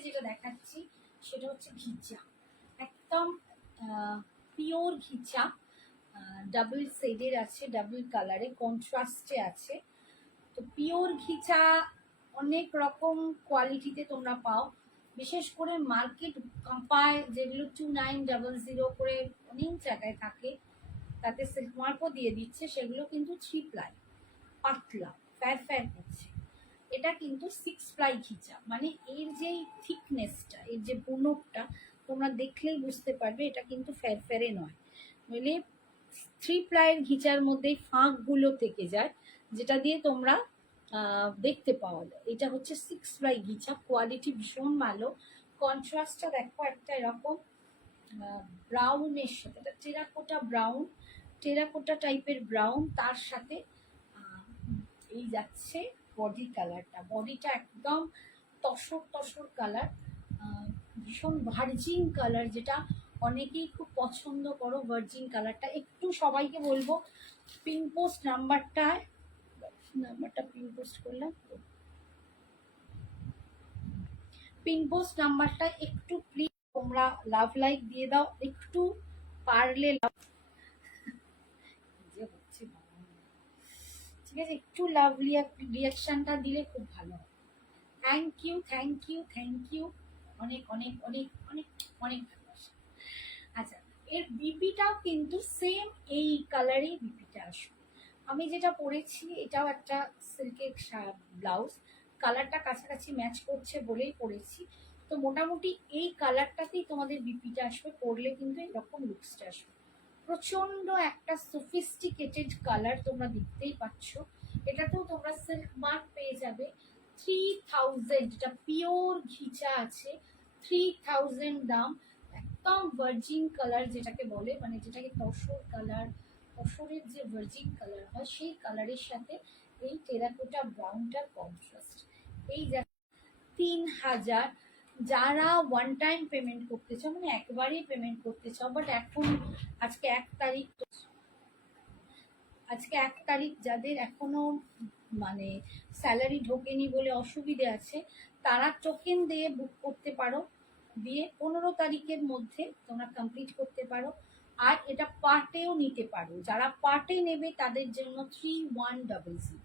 যেটা দেখাচ্ছি সেটা হচ্ছে ঘিচা, একদম পিওর ঘিচা, ডাবল শেডের আছে, ডাবল কালারে কন্ট্রাস্টে আছে। তো পিওর ঘিচা অনেক রকম কোয়ালিটিতে তোমরা পাও, বিশেষ করে মার্কেট কম্পায় যেগুলো 2900 করে অনেক জায়গায় থাকে, তাতে সিল্ক মার্কও দিয়ে দিচ্ছে, সেগুলো কিন্তু 3 প্লাই, পাতলা ফ্যার ফ্যার করছে। এটা কিন্তু 6 প্লাই ঘিচা, মানে এর যেই থিকনেসটা, এর যে বুনকটা তোমরা দেখলেই বুঝতে পারবে এটা কিন্তু ফ্যারফ্যারে নয়, নইলে 3 প্লাইয়ের ঘিচার মধ্যেই ফাঁকগুলো থেকে যায়, যেটা দিয়ে তোমরা দেখতে পাওয়া যায়। এটা হচ্ছে 6 প্লাই ঘিচা, কোয়ালিটি ভীষণ ভালো। কন্ট্রাস্টটা দেখো, একটা এরকম ব্রাউনের সাথে, এটা টেরাকোটা ব্রাউন, টেরাকোটা টাইপের ব্রাউন, তার সাথে এই যাচ্ছে বডি কালারটা, বডিটা একদম তসর তসর কালার, ভীষণ ভার্জিন কালার, যেটা অনেকেই খুব পছন্দ করো ভার্জিন কালারটা। একটু সবাইকে বলবো পিন পোস্ট নাম্বারটা পিন পোস্ট করলাম, পিন পোস্ট নাম্বারটা একটু প্লিজ তোমরা লাভ লাইক দিয়ে দাও, একটু পারলে ঠিক আছে, একটু লাভ রিয়াকশনটা দিলে খুব ভালো হয়। Thank you, thank you, thank you, অনেক অনেক অনেক অনেক অনেক ভালোবাসা। আচ্ছা, এর বিপিটাও কিন্তু সেম এই কালারেই বিপিটা আসবে। আমি যেটা পরেছি এটাও একটা সিল্কের ব্লাউজ, কালারটা কাছাকাছি ম্যাচ করছে বলেই পরেছি। তো মোটামুটি এই কালারটাতেই তোমাদের বিপিটা আসবে, পরলে কিন্তু এরকম লুকসটা আসবে। প্রচন্ড একটা সফিস্টিকেটেড কালার, তোমরা দেখতেই পাচ্ছ। এটাতেও তোমরা সিল্ক মার্ক পেয়ে যাবে 3000, এটা পিওর ঘিচা আছে, 3000 দাম। একদম ভার্জিন কালার যেটাকে বলে, মানে যেটাকে তসর কালার, তসরের যে ভার্জিন কালার হয় সেই কালারের সাথে এই টেরাকোটা ব্রাউনটার কন্ট্রাস্ট। এই 3000, যারা ওয়ান টাইম পেমেন্ট করতে চাও, মানে একবারেই পেমেন্ট করতে চাও, বাট এখন আজকে 1 তারিখ, আজকে 1 তারিখ, যাদের এখনো মানে স্যালারি ঢোকেনি বলে অসুবিধে আছে, তারা টোকেন দিয়ে বুক করতে পারো, দিয়ে 15 তারিখের মধ্যে তোমরা কমপ্লিট করতে পারো। আর এটা পার্টেও নিতে পারো, যারা পার্টে নেবে তাদের জন্য 3100,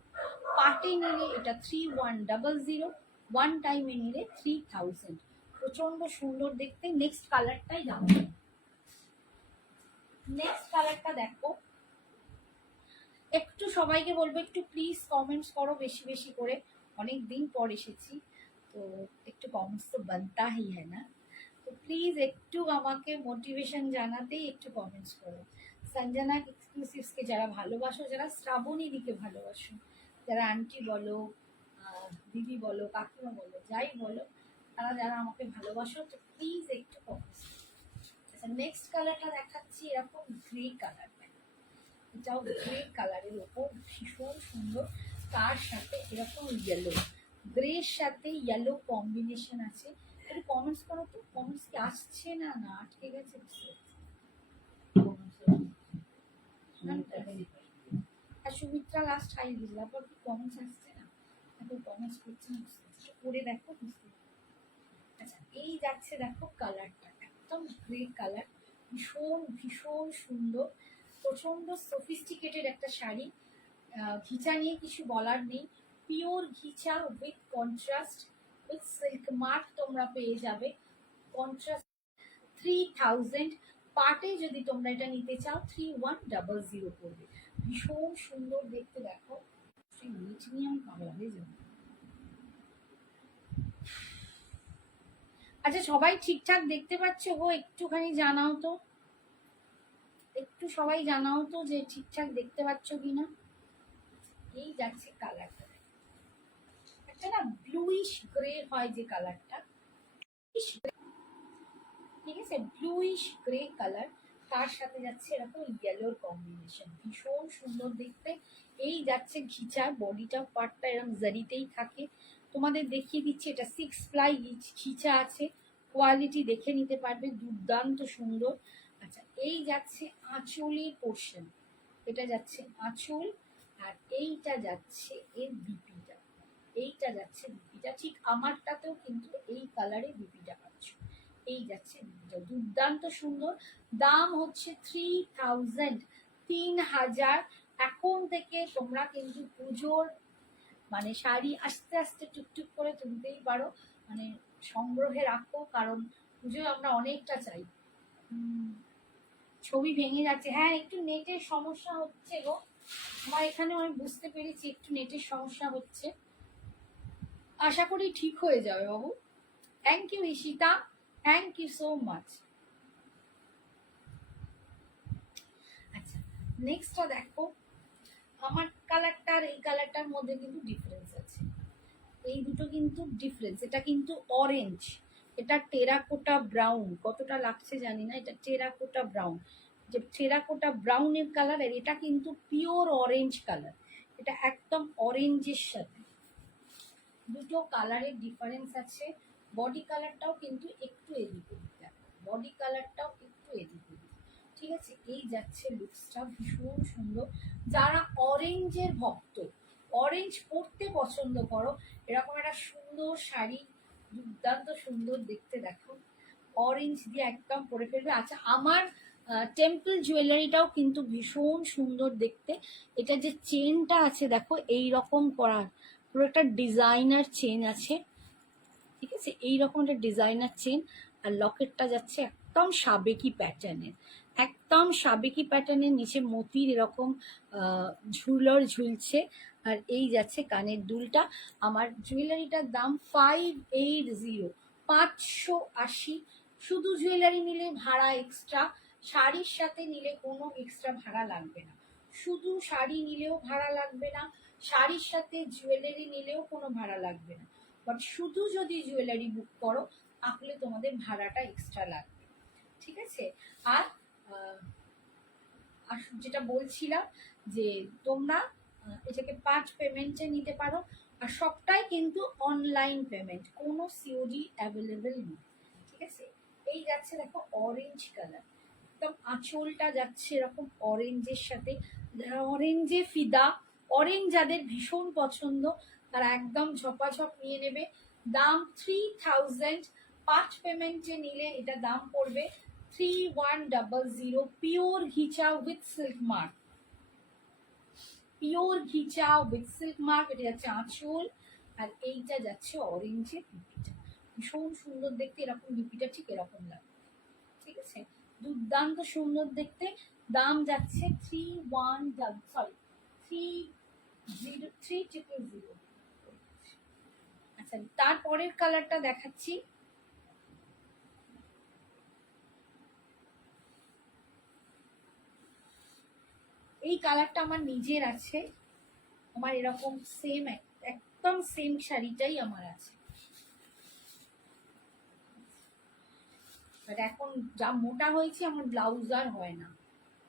পার্টে নিলে এটা 3100, ওয়ান টাইমে নিলে 3000। প্রচন্ড সুন্দর দেখতে। নেক্সট কালারটাই যাবো, নেক্সট কালারটা দেখো। একটু সবাইকে বলবো একটু প্লিজ কমেন্টস করো বেশি বেশি করে, অনেক দিন পর এসেছি তো একটু কমেন্টস তো বানতা হি হ্যাঁ না, তো প্লিজ একটু আমাকে মোটিভেশন জানাতেই একটু কমেন্টস করো। সঞ্জনা এক্সক্লুসিভসকে যারা ভালোবাসো, যারা শ্রাবণীদিকে ভালোবাসো, যারা আন্টি বলো, দিদি বলো, কাকিমা বলো, যাই বলো, তারা যারা আমাকে ভালোবাসো, তো প্লিজ একটু কমেন্টস। আচ্ছা, নেক্সট কালারটা দেখাচ্ছি, এরকম গ্রে কালার, এটাও গ্রে কালারের ওপর ভীষণ সুন্দর, তার সাথে এরকম ইয়েলো, গ্রের সাথে ইয়েলো কম্বিনেশন আছে। একটু কমেন্টস করো তো, কমেন্টস কি আসছে না না আটকে গেছে? আর সুমিত্রা লাস্ট হাই দিল, আবার কি কমেন্টস আসছে না, এখন কমেন্টস করছে না, করে দেখো বুঝতে। আচ্ছা, এই যাচ্ছে দেখো কালারটা, একদম গ্রে কালার, ভীষণ ভীষণ সুন্দর, প্রচন্ড সফিস্টিকেটেড একটা শাড়ি। ঘিচা নিয়ে কিছু বলার নেই, pure ghicha with contrast, with silk mark তোমরা পেয়ে যাবে। কন্ট্রাস্ট 3000, পার্টে যদি তোমরা এটা নিতে চাও 3100 পড়বে। ভীষণ সুন্দর দেখতে, দেখো মিট নিয়ে আমি পাগলা হয়ে যাবো। আচ্ছা, সবাই ঠিকঠাক দেখতে পাচ্ছ গো? একটুখানি জানাও তো, একটু সবাই জানাও তো যে ঠিকঠাক দেখতে পাচ্ছ কিনা। এই যাচ্ছে কালারটা, একটা না ব্লুইশ গ্রে হয় যে কালারটা, ঠিক আছে, ব্লুইশ গ্রে কালার, তার সাথে যাচ্ছে এরকম ইয়েলোর কম্বিনেশন, ভীষণ সুন্দর দেখতে। এই যাচ্ছে ঘিচা, বডিটা পার্টটা এরকম জারিতেই থাকে। তোমাদের দেখিয়ে দিচ্ছি, এটা 6 প্লাই ঘিচা আছে, কোয়ালিটি দেখে নিতে পারবে, দুর্দান্ত সুন্দর। আচ্ছা, এই যাচ্ছে আঁচলের পোর্শন, এটা যাচ্ছে আঁচল, আর এইটা যাচ্ছে এর বিপিটা, এইটা যাচ্ছে বিপি। বিপিটা, ঠিক আমারটাতেও কিন্তু এই কালারে বিপিটা পাচ্ছ। এই যাচ্ছে বিপিটা, দুর্দান্ত সুন্দর। দাম হচ্ছে 3000, 3000। এখন থেকে তোমরা কিন্তু পুজোর মানে শাড়ি আস্তে আস্তে টুকটুক করে তুলতেই পারো, মানে সংগ্রহে রাখো, কারণ পুজোয় আমরা অনেকটা চাই। ছবি ভেঙে যাচ্ছে, হ্যাঁ একটু নেটের সমস্যা হচ্ছে গো আমার এখানে, আমি বুঝতে পেরেছি একটু নেটের সমস্যা হচ্ছে, আশা করি ঠিক হয়ে যাবে বাবু। Thank you Ishita, thank you so much. আচ্ছা নেক্সটটা দেখো, আমার কালারটা আর এই কালারটার মধ্যে কিন্তু ডিফারেন্স আছে, এই দুটো কিন্তু ডিফারেন্স। এটা কিন্তু অরেঞ্জ, এটা টেরাকোটা ব্রাউন, কতটা লাগছে জানি না, এটা টেরাকোটা ব্রাউন, যে টেরাকোটা ব্রাউনের কালার, আর এটা কিন্তু পিওর অরেঞ্জ কালার, এটা একদম অরেঞ্জের সাথে। দুটো কালারের ডিফারেন্স আছে। বডি কালারটাও কিন্তু একটু এদিক ওদিক, দেখো বডি কালারটাও একটু এদিক ওদিক, ঠিক আছে। এই যাচ্ছে লুকসটা ভীষণ সুন্দর। যারা অরেঞ্জের ভক্ত, অরেঞ্জ পরতে পছন্দ করো, এরকম একটা সুন্দর শাড়ি, দুর্দান্ত সুন্দর দেখতে, দেখো অরেঞ্জ দিয়ে একদম পরে ফেলবে। আচ্ছা আমার টেম্পল জুয়েলারিটাও কিন্তু ভীষণ সুন্দর দেখতে। এটা যে চেনটা আছে দেখো এই রকম করা, পুরো একটা ডিজাইনার চেন আছে, ঠিক আছে, এইরকম একটা ডিজাইনার চেন। আর লকেটটা যাচ্ছে একদম সাবেকি প্যাটার্নের, একদম সাবেকি প্যাটার্নের, নিচে মতির এরকম ঝুলর ঝুলছে। আর এই যাচ্ছে কানের দুলটা। আমার জুয়েলারিটার দাম 580, 580। শুধু জুয়েলারি নিলে ভাড়া এক্সট্রা, শাড়ির সাথে নিলে কোনো এক্সট্রা ভাড়া লাগবে না, শুধু শাড়ি নিলেও ভাড়া লাগবে না, শাড়ির সাথে জুয়েলারি নিলেও কোনো ভাড়া লাগবে না, বাট শুধু যদি জুয়েলারি বুক করো তাহলে তোমাদের ভাড়াটা এক্সট্রা লাগবে, ঠিক আছে। আর যেটা বলছিলাম যে তোমরা এটাকে 5 পেমেন্টে নিতে পারো, আর সবটাই কিন্তু অনলাইন পেমেন্ট, কোনো সিওডি অ্যাভেলেবেল নেই, ঠিক আছে। এই যাচ্ছে দেখো অরেঞ্জ কালার, একদম আঁচলটা যাচ্ছে এরকম অরেঞ্জের সাথে, যারা অরেঞ্জে ফিদা, অরেঞ্জ যাদের ভীষণ পছন্দ তারা একদম ঝপাঝপ নিয়ে নেবে। দাম 3000, 5 পেমেন্টে নিলে এটা দাম পড়বে 3100। Pure ghicha with silk mark, pure ghicha with silk mark. এটা যাচ্ছে আঁচল, আর এইটা যাচ্ছে অরেঞ্জের বিপিটা, ভীষণ সুন্দর দেখতে, এরকম বিপিটা ঠিক এরকম লাগে, ঠিক আছে, দুর্দান্ত সুন্দর দেখতে। দাম যাচ্ছে 300। আচ্ছা তারপরের কালারটা দেখাচ্ছি, এই কালারটা আমার নিজের আছে, আমার এরকম সেম একদম সেম শাড়িটাই আমার আছে, বাট এখন যা মোটা হয়েছে আমার ব্লাউজ আর হয় না,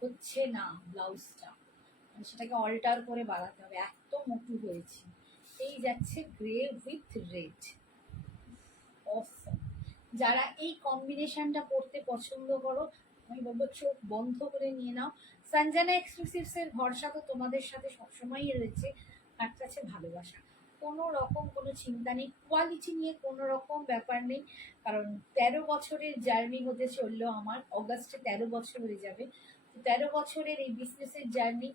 হচ্ছে না ব্লাউজটা, সেটাকে অল্টার করে বাড়াতে হবে, এত মোটু হয়েছে। এই যাচ্ছে গ্রে উইথ রেড, অসম। যারা এই কম্বিনেশনটা পড়তে পছন্দ করো আমি বলবো চোখ বন্ধ করে নিয়ে নাও। সঞ্জনা এক্সক্লুসিভস এর ভরসা তো তোমাদের সাথে সবসময়ই রয়েছে, তার কাছে ভালোবাসা, কোনো রকম কোনো চিন্তা নেই, কোয়ালিটি নিয়ে কোনো রকম ব্যাপার নেই, কারণ 13 বছরের জার্নি হতে চললো আমার, অগাস্টে 13 বছর হয়ে যাবে। 13 বছরের এই বিজনেসের জার্নি,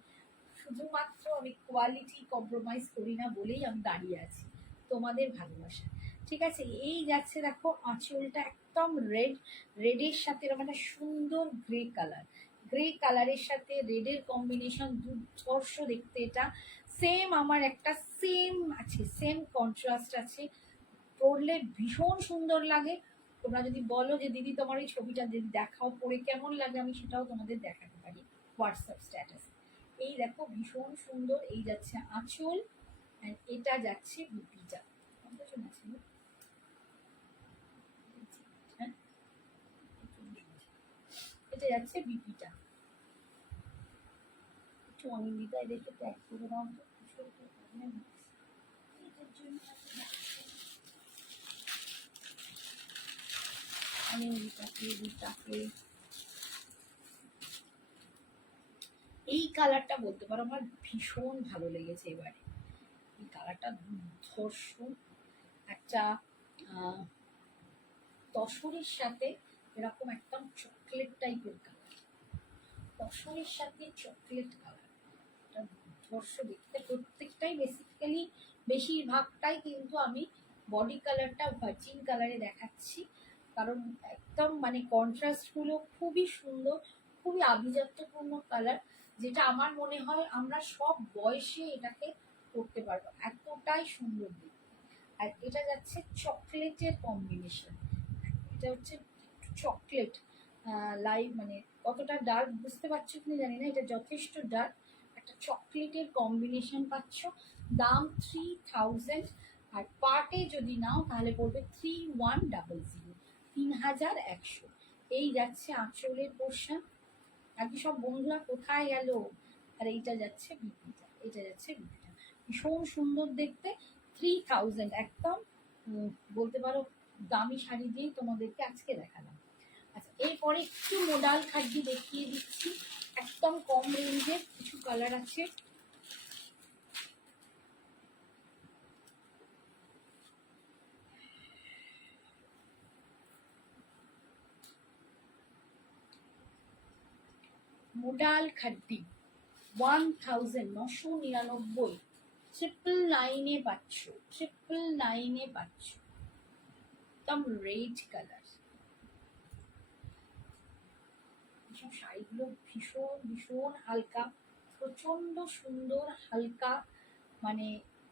শুধুমাত্র আমি কোয়ালিটি কম্প্রোমাইজ করি না বলেই আমি দাঁড়িয়ে আছি, তোমাদের ভালোবাসা, ঠিক আছে। এই যাচ্ছে দেখো আঁচলটা একদম রেড, রেডের সাথে এরকম একটা সুন্দর গ্রে কালার, গ্রে কালারের সাথে রেডের কম্বিনেশন দুর্ধর্ষ দেখতে, এটা সেম আমার একটা সেম আছে, সেম কন্ট্রাস্ট আছে, পরলে ভীষণ সুন্দর লাগে। তোমরা যদি বলো যে দিদি তোমার এই ছবিটা যদি দেখাও পরে কেমন লাগে, আমি সেটাও তোমাদের দেখাতে পারি হোয়াটসঅ্যাপ স্ট্যাটাসে। এই দেখো ভীষণ সুন্দর, এই যাচ্ছে আঁচল, আর এটা যাচ্ছে বিপিটা, এটা যাচ্ছে বিপিটা। একটু অনিন্দিতায় দেখে প্যাক করে দাও তো, অনিন্দিতাকে রিতাকে। এই কালারটা বলতে পারো আমার ভীষণ ভালো লেগেছে এবারে, এই কালারটা দুর্ধর্ষ, একটা তসরের সাথে এরকম একদম চকলেট টাইপের কালার, তসরের সাথে চকলেট কালার, ধর্ষ দেখতে। প্রত্যেকটাই বেসিক্যালি বেশিরভাগটাই কিন্তু আমি বডি কালারটা ভার্জিন কালারে দেখাচ্ছি, কারণ একদম মানে কন্ট্রাস্টগুলো খুবই সুন্দর, খুবই আভিজাত্যপূর্ণ কালার, যেটা আমার মনে হয় আমরা সব বয়সে এটাকে করতে পারবো, এতটাই সুন্দর দেখতে। আর এটা যাচ্ছে চকলেটের কম্বিনেশন, এটা হচ্ছে চকলেট লাইভ, মানে কতটা ডার্ক বুঝতে পারছো কিনা জানি না, এটা যথেষ্ট ডার্ক, একটা চকলেটের কম্বিনেশন পাচ্ছ। দাম 3000, আর পার্টে যদি নাও তাহলে পড়বে 3100, 3100। এই যাচ্ছে আঁচলের পোর্শন। আগে সব বন্ধুরা কোথায় গেল? আর এইটা যাচ্ছে বিপিটা, এটা যাচ্ছে বিপিটা, ভীষণ সুন্দর দেখতে। 3000 একদম বলতে পারো দামি শাড়ি দিয়েই তোমাদেরকে আজকে দেখালাম। আচ্ছা, এরপরে একটু মোডাল খাড্ডি দেখিয়ে দিচ্ছি, একদম কম রেঞ্জের কিছু কালার আছে। মোডাল খাড্ডি 1999, 999 পাচ্ছ, 999 পাচ্ছ, একদম রেড কালার। এসব শাড়িগুলো ভীষণ ভীষণ হালকা, প্রচন্ড সুন্দর হালকা, মানে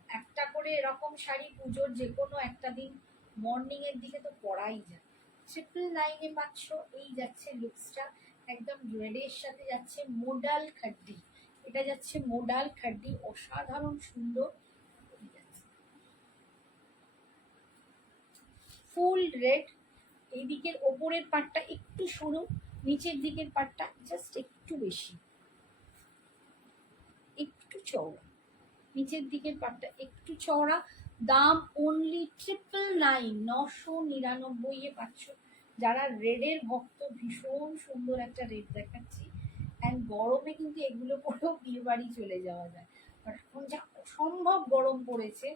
একটা করে এরকম শাড়ি পুজোর যে কোনো একটা দিন মর্নিং এর দিকে তো পরাই যায়। 999 পাচ্ছ। এই যাচ্ছে লুকসটা, একদম রেডের সাথে যাচ্ছে মোডাল খাড্ডি, এটা যাচ্ছে মোডাল খাড্ডি, অসাধারণ সুন্দর। ফুল রেড, এই দিকের ওপরের পাটটা একটু সরু, নিচের দিকের পাটটা জাস্ট একটু বেশি, একটু চওড়া, নিচের দিকের পাটটা একটু চওড়া। দাম অনলি 999, 999 এ পাচ্ছ। যারা রেডের ভক্ত, ভীষণ সুন্দর একটা রেড দেখাচ্ছি, অ্যান্ড গরমে কিন্তু এগুলো পরেও বিয়ে বাড়ি চলে যাওয়া যায়, বাট এখন যা অসম্ভব গরম পড়েছে,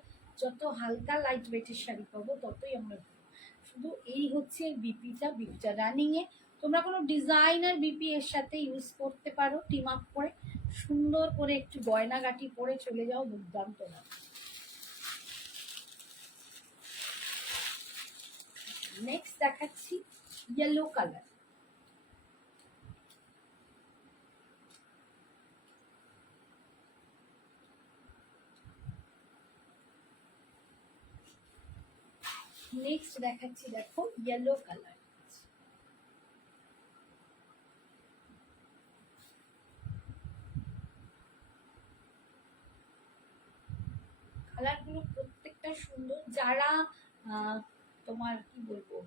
যত হালকা লাইট ওয়েটের শাড়ি পাবো ততই আমরা। শুধু এই হচ্ছে বিপিটা, বিপিটা রানিং এ, তোমরা কোনো ডিজাইনার বিপি এর সাথে ইউজ করতে পারো, টিম আপ করে সুন্দর করে একটু গয়নাগাটি পরে চলে যাও, দুর্দান্ত না। নেক্সট দেখাচ্ছি ইয়েলো কালার, নেক্সট দেখাচ্ছি দেখো ইয়েলো কালার, কালারগুলো প্রত্যেকটা সুন্দর। যারা তোমার কি বলবো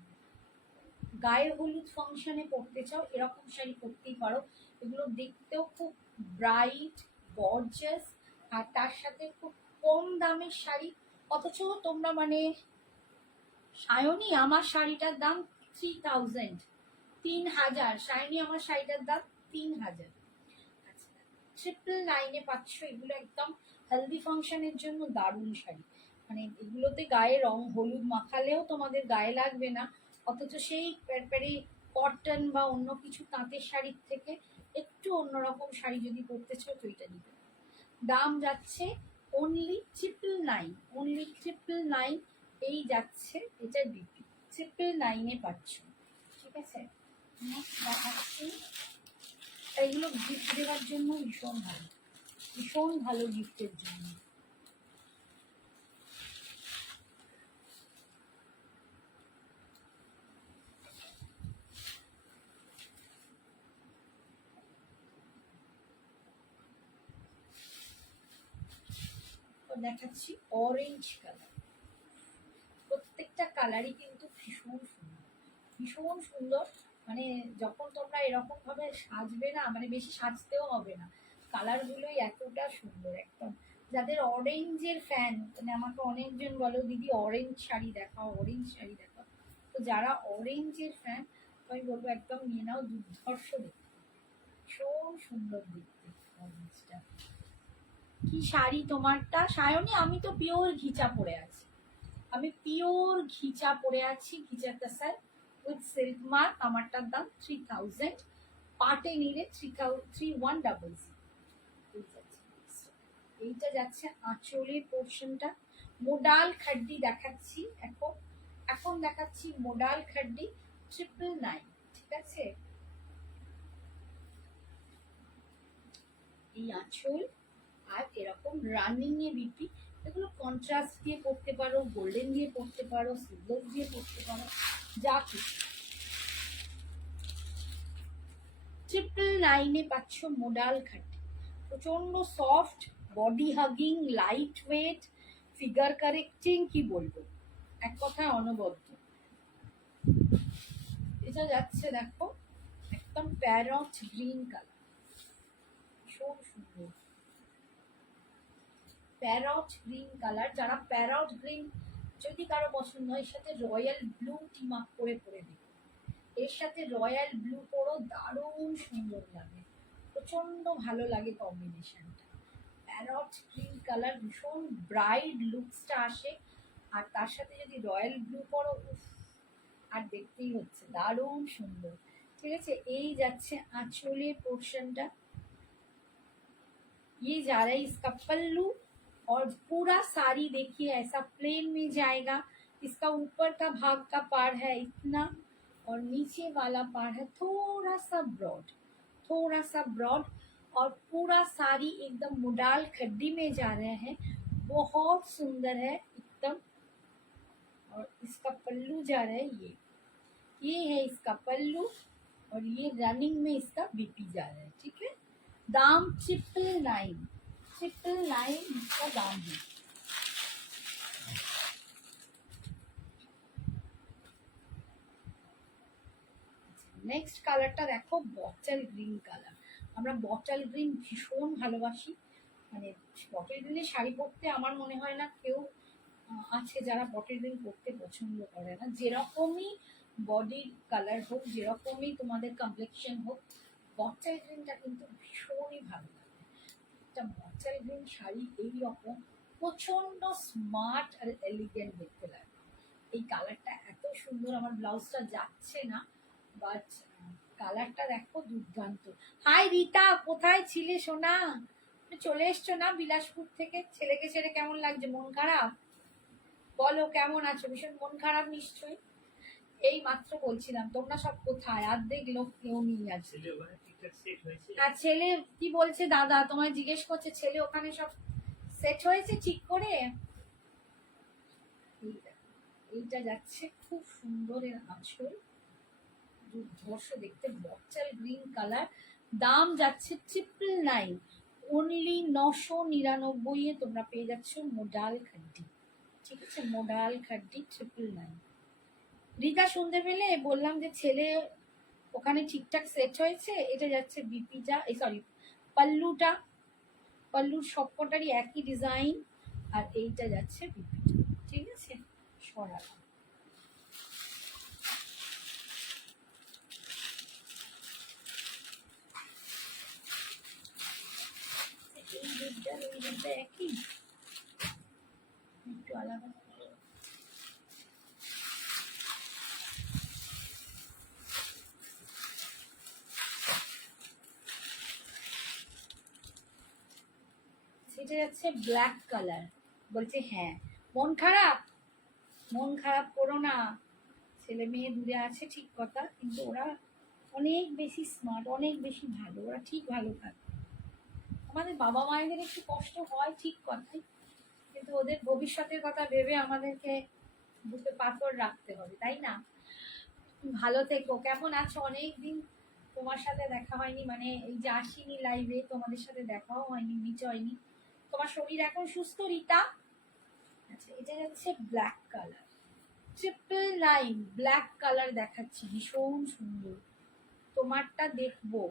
গায়ে হলুদ ফাংশনে পরতে চাও, এরকম শাড়ি পরতেই পারো, এগুলো দেখতেও খুব ব্রাইট গর্জাস, আর তার সাথে খুব কম দামের শাড়ি, অথচ তোমরা মানে সায়নী আমার শাড়িটার দাম 3000, 3000, সায়নী আমার শাড়িটার দাম 3000। 999 পাচ্ছ, এগুলো একদম হেলদি ফাংশনের জন্য দারুণ শাড়ি, মানে এগুলোতে গায়ে রং হলুদ মাখালেও তোমাদের গায়ে লাগবে না, অথচ সেই প্যারপ্যারে কটন বা অন্য কিছু তাঁতের শাড়ির থেকে একটু অন্যরকম শাড়ি যদি পরতে চাও তো এটা নিতে। দাম যাচ্ছে অনলি 999, অনলি 999, এই যাচ্ছে এটার বিপি 999 পাচ্ছ। ঠিক আছে, দেখাচ্ছি, এগুলো গিফট দেওয়ার জন্য ভীষণ ভালো, ভীষণ ভালো গিফটের জন্য। দেখাচ্ছি অরেঞ্জ কালার, প্রত্যেকটা কালারই কিন্তু ভীষণ সুন্দর, ভীষণ সুন্দর, মানে যখন তোমরা এরকম ভাবে সাজবে না, মানে বেশি সাজতেও হবে না, কালারগুলোই এতটা সুন্দর একদম। যাদের অরেঞ্জের ফ্যান, মানে আমাকে অনেকজন বলো দিদি অরেঞ্জ শাড়ি দেখাও, অরেঞ্জ শাড়ি দেখাও, তো যারা অরেঞ্জের ফ্যান আমি বলবো একদম নিয়ে নাও, দুর্ধর্ষ দেখতে, ভীষণ সুন্দর দেখতে অরেঞ্জটা। কি শাড়ি তোমারটা সায়নী? আমি তো পিওর ঘিচা পরে আছি, আমি পিওর ঘিচা পরে আছি, ঘিচা কাসার উইথ সিল্ক মার্ক। আমারটার দাম 3000, পার্টে নিলে 3100। এইটা যাচ্ছে আঁচলের পোর্শনটা। মোডাল খাড্ডি দেখাচ্ছি এখন, এখন দেখাচ্ছি মোডাল খাড্ডি 999, ঠিক আছে। এই আঁচল আর এরকম রানিং এ বিপি, এগুলো কন্ট্রাস্ট দিয়ে পড়তে পারো, গোল্ডেন দিয়ে পড়তে পারো, সিলভার দিয়ে পড়তে পারো, যা কিছু। 999 পাচ্ছ মোডাল খাড্ডি, প্রচন্ড soft, body hugging, light weight, figure correcting, কি বলবো, এক কথায় অনবদ্য। এটা যাচ্ছে দেখো একদম প্যারট গ্রিন কালার, ভীষণ সুন্দর প্যারট গ্রিন কালার। যারা প্যারট গ্রিন যদি কারো পছন্দ হয়, এর সাথে রয়্যাল ব্লু টিম আপ করে পরে দিবে, এর সাথে রয়্যাল ব্লু পরো, দারুণ সুন্দর লাগে, প্রচন্ড ভালো লাগে কম্বিনেশনটা। প্যারট গ্রিন কালার, ভীষণ ব্রাইট লুকসটা আসে, আর তার সাথে যদি রয়্যাল ব্লু পরো, আর দেখতেই হচ্ছে দারুণ সুন্দর, ঠিক আছে। এই যাচ্ছে आंचलेर पोर्शनটা, ये जा रहा है इसका पल्लू, और पूरा साड़ी देखिए ऐसा प्लेन में जाएगा। इसका ऊपर का भाग का पार्ट है इतना, और नीचे वाला पार्ट है थोड़ा सा ब्रॉड, थोड़ा सा ब्रॉड, और पूरा साड़ी एकदम मोडाल खड्डी में जा रहे हैं, बहुत सुंदर है एकदम। और इसका पल्लू जा रहा है ये है इसका पल्लू, और ये रनिंग में इसका बीपी जा रहा है, ठीक है। दाम 999 इसका दाम है। নেক্সট কালারটা দেখো বটল গ্রিন কালার। আমরা বটল গ্রিন ভীষণ ভালোবাসি, মানে বটল গ্রিনের শাড়ি পরতে আমার মনে হয় না কেউ আছে যারা বটল গ্রিন পরতে পছন্দ করে না। যেরকমই বডির কালার হোক, যেরকমই তোমাদের কমপ্লেকশন হোক, বটল গ্রিনটা কিন্তু ভীষণই ভালো লাগে। একটা বটল গ্রিন শাড়ি এইরকম প্রচন্ড স্মার্ট আর এলিগেন্ট দেখতে লাগে। এই কালারটা এত সুন্দর, আমার ব্লাউজটা যাচ্ছে না, বাট কালারটা দেখো দুর্দান্ত। হাই রিতা, কোথায় ছিলে সোনা? চলে এসছো না বিলাসপুর থেকে? ছেলেকে ছেড়ে কেমন লাগছে? মন খারাপ? বলো কেমন আছো? ভীষণ মন খারাপ নিশ্চয়ই। এই মাত্র বলছিলাম তোমরা সব কোথায়, অর্ধেক লোক কেউ নিয়ে আছে। আর ছেলে কি বলছে? দাদা তোমায় জিজ্ঞেস করছে ছেলে ওখানে সব সেট হয়েছে ঠিক করে? এইটা যাচ্ছে খুব সুন্দর, এর আঁচল দুর্ধর্ষ দেখতে, বটল গ্রিন কালার। দাম যাচ্ছে 999, অনলি 999 এ তোমরা পেয়ে যাচ্ছ মোডাল খাড্ডি, ঠিক আছে। মোডাল খাড্ডি 999। রিতা শুনতে পেলে? বললাম যে ছেলে ওখানে ঠিকঠাক সেট হয়েছে। এটা যাচ্ছে বিপিটা, সরি পাল্লুটা, পাল্লুর সবকটারই একই ডিজাইন, আর এইটা যাচ্ছে বিপিটা, ঠিক আছে। সরালাম। এই দিকটা ওই দিকটা একই, একটু আলাদা। সেটা যাচ্ছে ব্ল্যাক কালার। বলছে হ্যাঁ মন খারাপ, মন খারাপ করো না, ছেলে মেয়ে দূরে আছে ঠিক কথা, কিন্তু ওরা অনেক বেশি স্মার্ট, অনেক বেশি ভালো, ওরা ঠিক ভালো থাকে। আমাদের বাবা মায়েদের একটু কষ্ট হয় ঠিক কথাই, কিন্তু ওদের ভবিষ্যতের কথা ভেবে আমাদেরকে বুকে পাথর রাখতে হবে, তাই না? ভালো থেকো। কেমন আছো? অনেক দিন তোমার সাথে দেখা হয়নি, মানে এই যে আসিনি লাইভে, তোমাদের সাথে দেখাও হয়নি, মিট হয়নি। তোমার শরীর এখন সুস্থ রিতা? আচ্ছা, এটা যাচ্ছে ব্ল্যাক কালার, 999 ব্ল্যাক কালার দেখাচ্ছি, ভীষণ সুন্দর। তোমারটা দেখবো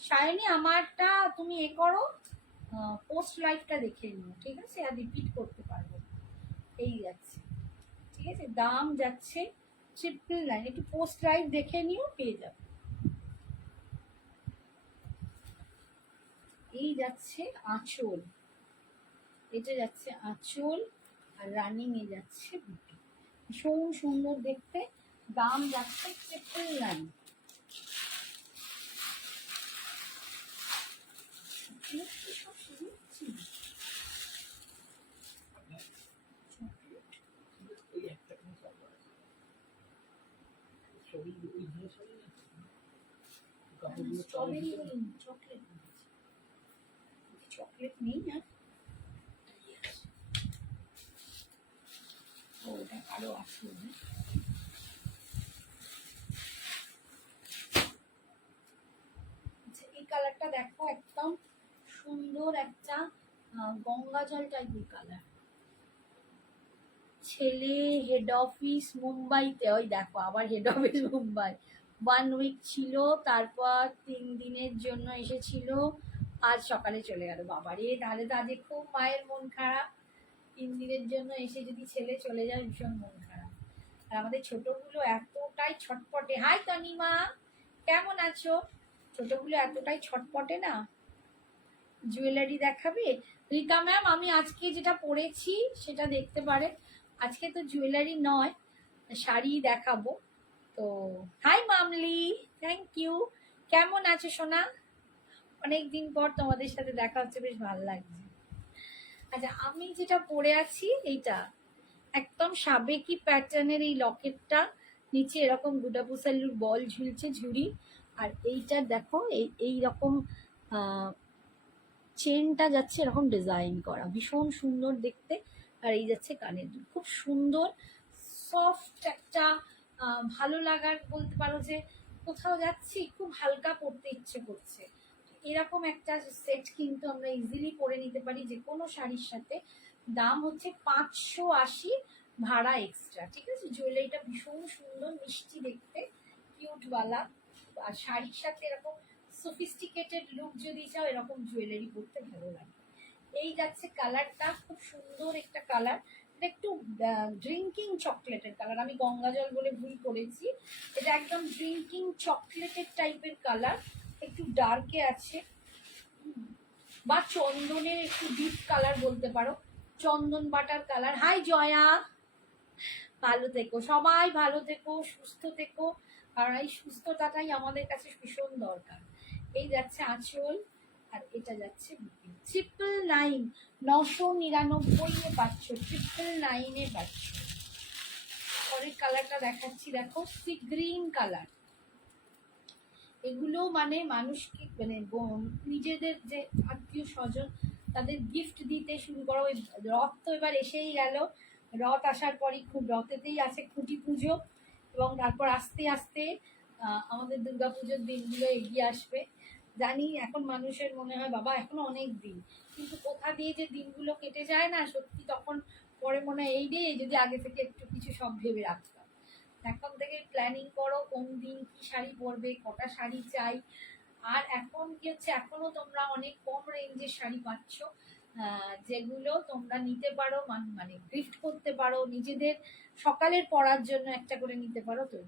সায়নী, আমারটা তুমি এ করো, পোস্ট লাইভটা দেখে নিও, ঠিক আছে, আর রিপিট করতে পারবো। এই যাচ্ছে, ঠিক আছে। দাম যাচ্ছে 999, একটু পোস্ট লাইভ দেখে নিও, পেয়ে যাবে। এই যাচ্ছে আঁচল, এটা যাচ্ছে আঁচল, আর রানিং এ যাচ্ছে বুটি, ভীষণ সুন্দর দেখতে। দাম যাচ্ছে 999। স্ট্রবেরি নেই, চকলেট চকলেট নেই। আর ওটা আরো আছে। এই কালারটা দেখো, একদম সুন্দর একটা গঙ্গা জল টাইপের কালার। ছেলে হেড অফিস মুম্বাইতে, ওই দেখো আবার হেড অফিস মুম্বাই। 1 উইক ছিল, তারপর 3 দিনের জন্য এসেছিল, আজ সকালে চলে গেল। বাবারে, তাহলে তো আজকে খুব মায়ের মন খারাপ। 3 দিনের জন্য এসে যদি ছেলে চলে যায়, ভীষণ মন খারাপ। আর আমাদের ছোটগুলো এতটাই ছটপটে। হাই তনিমা, কেমন আছো? ছোটগুলো এতটাই ছটপটে না। জুয়েলারি দেখাবে রিকা ম্যাম? আমি আজকে যেটা পরেছি সেটা দেখতে পারে। আজকে তো জুয়েলারি নয়, শাড়ি দেখাবো। তো হাই মামলি, থ্যাংক ইউ। কেমন আছো সোনা? অনেকদিন পর তোমাদের সাথে দেখা হচ্ছে, বেশ ভালো লাগছে। আচ্ছা, আমি যেটা পরে আছি এইটা একদম সাবেকি প্যাটার্নের। এই লকেটটা নিচে এরকম গুডাপুসালুর বল ঝুলছে, ঝুড়ি। আর এইটা দেখো, এই রকম চেনটা যাচ্ছে এরকম ডিজাইন করা, ভীষণ সুন্দর দেখতে। আর এই যাচ্ছে কানের দুল, খুব সুন্দর সফট একটা ভালো লাগার, বলতে পারো যে কোথাও যাচ্ছি খুব হালকা পরতে ইচ্ছে করছে, এরকম একটা সেট কিন্তু আমরা ইজিলি পরে নিতে পারি যে কোনো শাড়ির সাথে। দাম হচ্ছে 580, ভাড়া এক্সট্রা। ঠিক আছে, জুয়েলারিটা ভীষণ সুন্দর, মিষ্টি দেখতে, কিউটওয়ালা। আর শাড়ির সাথে এরকম সফিস্টিকেটেড লুক যদি চাও, এরকম জুয়েলারি পরতে ভালো লাগে। এই যাচ্ছে কালারটা, খুব সুন্দর একটা কালার। এটা একটু ড্রিঙ্কিং চকলেটের কালার, আমি গঙ্গা জল বলে ভুল করেছি। এটা একদম ড্রিঙ্কিং চকলেটের টাইপের কালার, একটু ডার্কে আছে, বা চন্দনের একটু ডিপ কালার বলতে পারো, চন্দন বাটার কালার। হাই জয়া, ভালো থেকো সবাই, ভালো থেকো, সুস্থ থেকো, কারণ এই সুস্থতাটাই আমাদের কাছে ভীষণ দরকার। এই যাচ্ছে আঁচল, আর এটা যাচ্ছে 999, 999 পাচ্ছ, 999 পাচ্ছ। পরের কালারটা দেখাচ্ছি, দেখো সি গ্রিন কালার। এগুলো মানে মানুষকে, মানে নিজেদের যে আত্মীয় স্বজন তাদের গিফট দিতে শুরু করো। ওই রথ তো এবার এসেই গেল, রথ আসার পরই খুব, রথেতেই আছে খুঁটি পুজো, এবং তারপর আস্তে আস্তে আমাদের দুর্গাপুজোর দিনগুলো এগিয়ে আসবে। জানি এখন মানুষের মনে হয় বাবা এখনো অনেক দিন, কিন্তু কোথা দিয়ে যে দিনগুলো কেটে যায় না সত্যি, তখন পরে মনে হয় এই রে যদি আগে থেকে একটু কিছু সব ভেবে রাখতাম। এখন থেকে প্ল্যানিং করো কোন দিন কি শাড়ি পরবে, কটা শাড়ি চাই। আর এখন কি হচ্ছে, এখনো তোমরা অনেক কম রেঞ্জের শাড়ি পাচ্ছ, যেগুলো তোমরা নিতে পারো, মানে গিফট করতে পারো, নিজেদের সকালের পরার জন্য একটা করে নিতে পারো। তো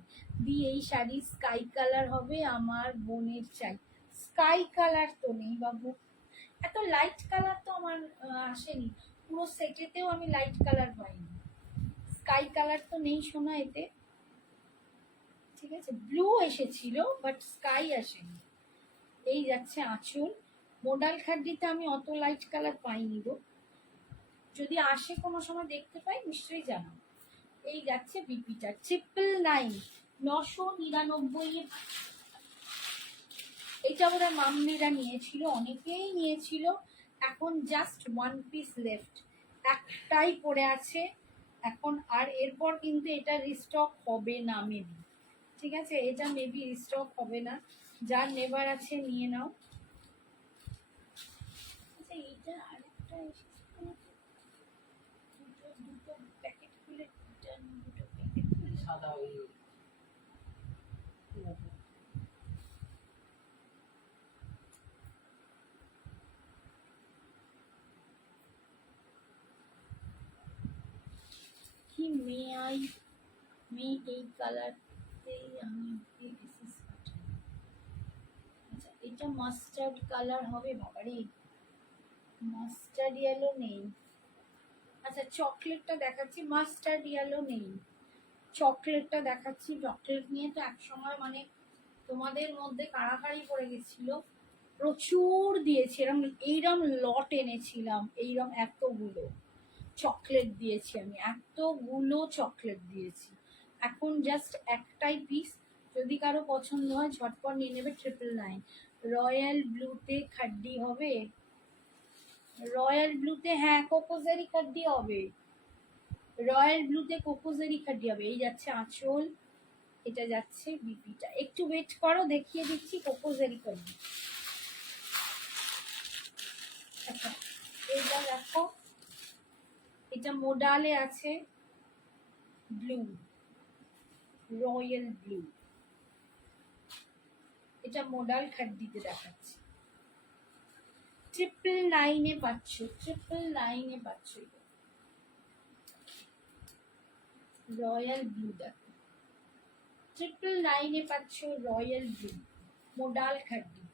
এই শাড়ি স্কাই কালার হবে, আমার বোনের চাই। স্কাই কালার তো নেই বাবু, এত লাইট কালার তো আমার আসেনি, পুরো সেটেতেও আমি লাইট কালার পাইনি। স্কাই কালার তো নেই সোনা এতে। ঠিক আছে, ব্লু এসেছিল বাট স্কাই আসেনি। এই যাচ্ছে আঁচল, মোডাল খাড্ডিতে আমি অত লাইট কালার পাইনি গো, যদি আসে কোনো সময় দেখতে পাই নিশ্চয়ই জানাবো। এই যাচ্ছে বিপিটা 999, 999। এটা ওরা মাম্মিরা নিয়েছিল, অনেকেই নিয়েছিল, এখন জাস্ট 1 পিস লেফট, একটাই পড়ে আছে এখন। আর এরপর কিন্তু এটা রিস্টক হবে না মেবি। ঠিক আছে, এটা মেবি রিস্টক হবে না, যার নেবার আছে নিয়ে নাও। আচ্ছা, এইটা আরেকটা দুটো প্যাকেট খুলে, দুটো প্যাকেট খুলে সাদা হয়ে কি মেয়ে এই কালারতেই আমি। আচ্ছা, এটা মাস্টার্ড কালার হবে। বাবারে, মাস্টার্ড ইয়েলো নেই, আচ্ছা চকলেটটা দেখাচ্ছি, মাস্টার্ড ইয়েলো নেই, চকলেটটা দেখাচ্ছি। চকলেট নিয়ে তো এক সময় মানে তোমাদের মধ্যে কাড়াকাড়ি পড়ে গেছিল, প্রচুর দিয়েছি, এরম এইরম লট এনেছিলাম, এইরম এতগুলো চকলেট দিয়েছি আমি, এতগুলো চকলেট দিয়েছি। এখন জাস্ট একটাই পিস, যদি কারো পছন্দ হয় ঝটপট নিয়ে নেবে। 999। রয়্যাল ব্লুতে খাড্ডি হবে, রয়্যাল ব্লুতে হ্যাঁ কোকোজেরি খাড্ডি হবে, রয়্যাল ব্লুতে কোকোজেরি খাড্ডি হবে। এই যাচ্ছে আঁচল, এটা যাচ্ছে বিপিটা, একটু ওয়েট করো দেখিয়ে দিচ্ছি কোকোজেরি খাড্ডি। আচ্ছা এটা দেখো, এটা মোডালে আছে ব্লু, রয়্যাল ব্লু, এটা মোডাল খাড্ডিতে দেখাচ্ছে। 999 পাচ্ছ, 999 পাচ্ছ রয়্যাল ব্লু, দেখো 999 পাচ্ছ রয়্যাল ব্লু মোডাল খাড্ডি,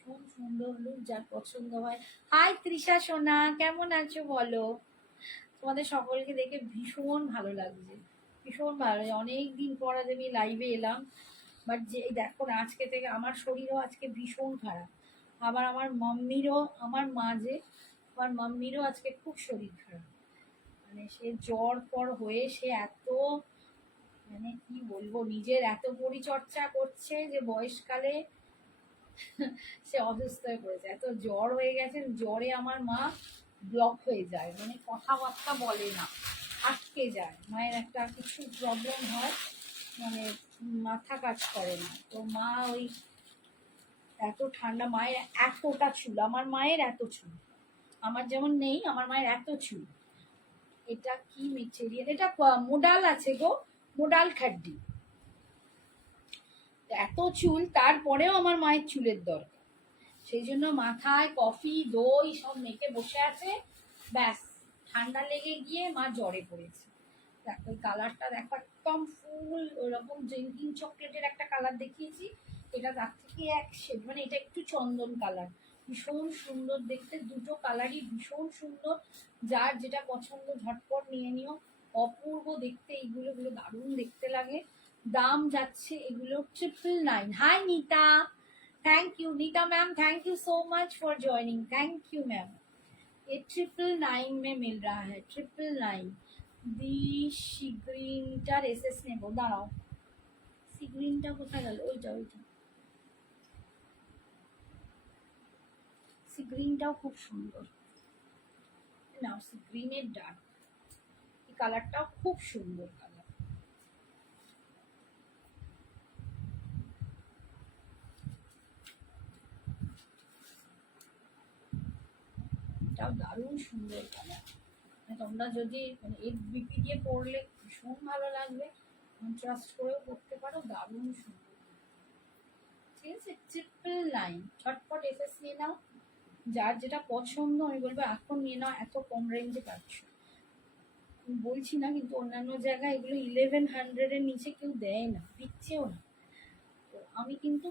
খুব সুন্দর লুক, যার পছন্দ হয়। হাই তৃষা সোনা, কেমন আছো বলো? তোমাদের সকলকে দেখে ভীষণ ভালো লাগছে, ভীষণ ভালো লাগে। অনেক দিন পর আজ আমি লাইভে এলাম, বাট যে দেখো না আজকে থেকে আমার শরীরও আজকে ভীষণ খারাপ, আবার আমার মাম্মিরও, আমার মা যে, আমার মাম্মিরও আজকে খুব শরীর খারাপ, মানে সে জ্বর পর হয়ে সে এত, মানে কি বলবো, নিজের এত পরিচর্যা করছে যে বয়সকালে সে অসুস্থ হয়ে পড়েছে, এত জ্বর হয়ে গেছে, জ্বরে আমার মা ব্লক হয়ে যায়, মানে কথাবার্তা বলে না, আটকে যায়, মায়ের একটা কিছু প্রবলেম হয়, মানে মাথা কাজ করে না, তো মা ওই এত ঠান্ডা, মায়ের এতটা চুল, আমার মায়ের এত চুল, আমার যেমন নেই, আমার মায়ের এত চুল। এটা কি মেটেরিয়াল, এটা মোডাল আছে গো, মোডাল খাড্ডি, এত চুল তারপরেও আমার মায়ের চুলের দরকার, সেই জন্য মাথায় কফি দই সব মেখে বসে আছে, ব্যাস ঠান্ডা লেগে গিয়ে মা জ্বরে পড়েছে। দেখো ওই কালারটা দেখো, একদম ফুল ওরকম ড্রিঙ্কিং চকলেটের একটা কালার দেখিয়েছি, এটা তার থেকে এক শেড, মানে এটা একটু চন্দন কালার, ভীষণ সুন্দর দেখতে, দুটো কালারই ভীষণ সুন্দর, যার যেটা পছন্দ ঝটপট নিয়ে নিও, অপূর্ব দেখতে এইগুলো, গুলো দারুণ দেখতে লাগে। দাম যাচ্ছে এগুলো 999। Hi Nita, thank you Nita ma'am, thank you so much for joining, thank you ma'am. ये 999 में मिल रहा है, 999। দি সিগ্রিনটার এসএস নেব, দাঁড়াও সিগ্রিনটা কোথায় গেল, ওইটা ওইটা, সিগ্রিনটাও খুব সুন্দর, না সিগ্রিনের ডার্ক, এই কালারটাও খুব সুন্দর কালার, এটাও দারুণ সুন্দর কালার, তোমরা যদি মানে এই বিপি দিয়ে পরলে ভীষণ ভালো লাগবে, কন্ট্রাস্ট করেও পরতে পারো, দারুণ সুন্দর। ঠিক আছে 999, ঝটপট এসএস নিয়ে নাও, যার যেটা পছন্দ আমি বলবো এখন নিয়ে নাও, এত কম রেঞ্জে পাচ্ছ, বলছি না কিন্তু অন্যান্য জায়গায় এগুলো 1100-এর নিচে কেউ দেয় না, দিচ্ছেও না, তো আমি কিন্তু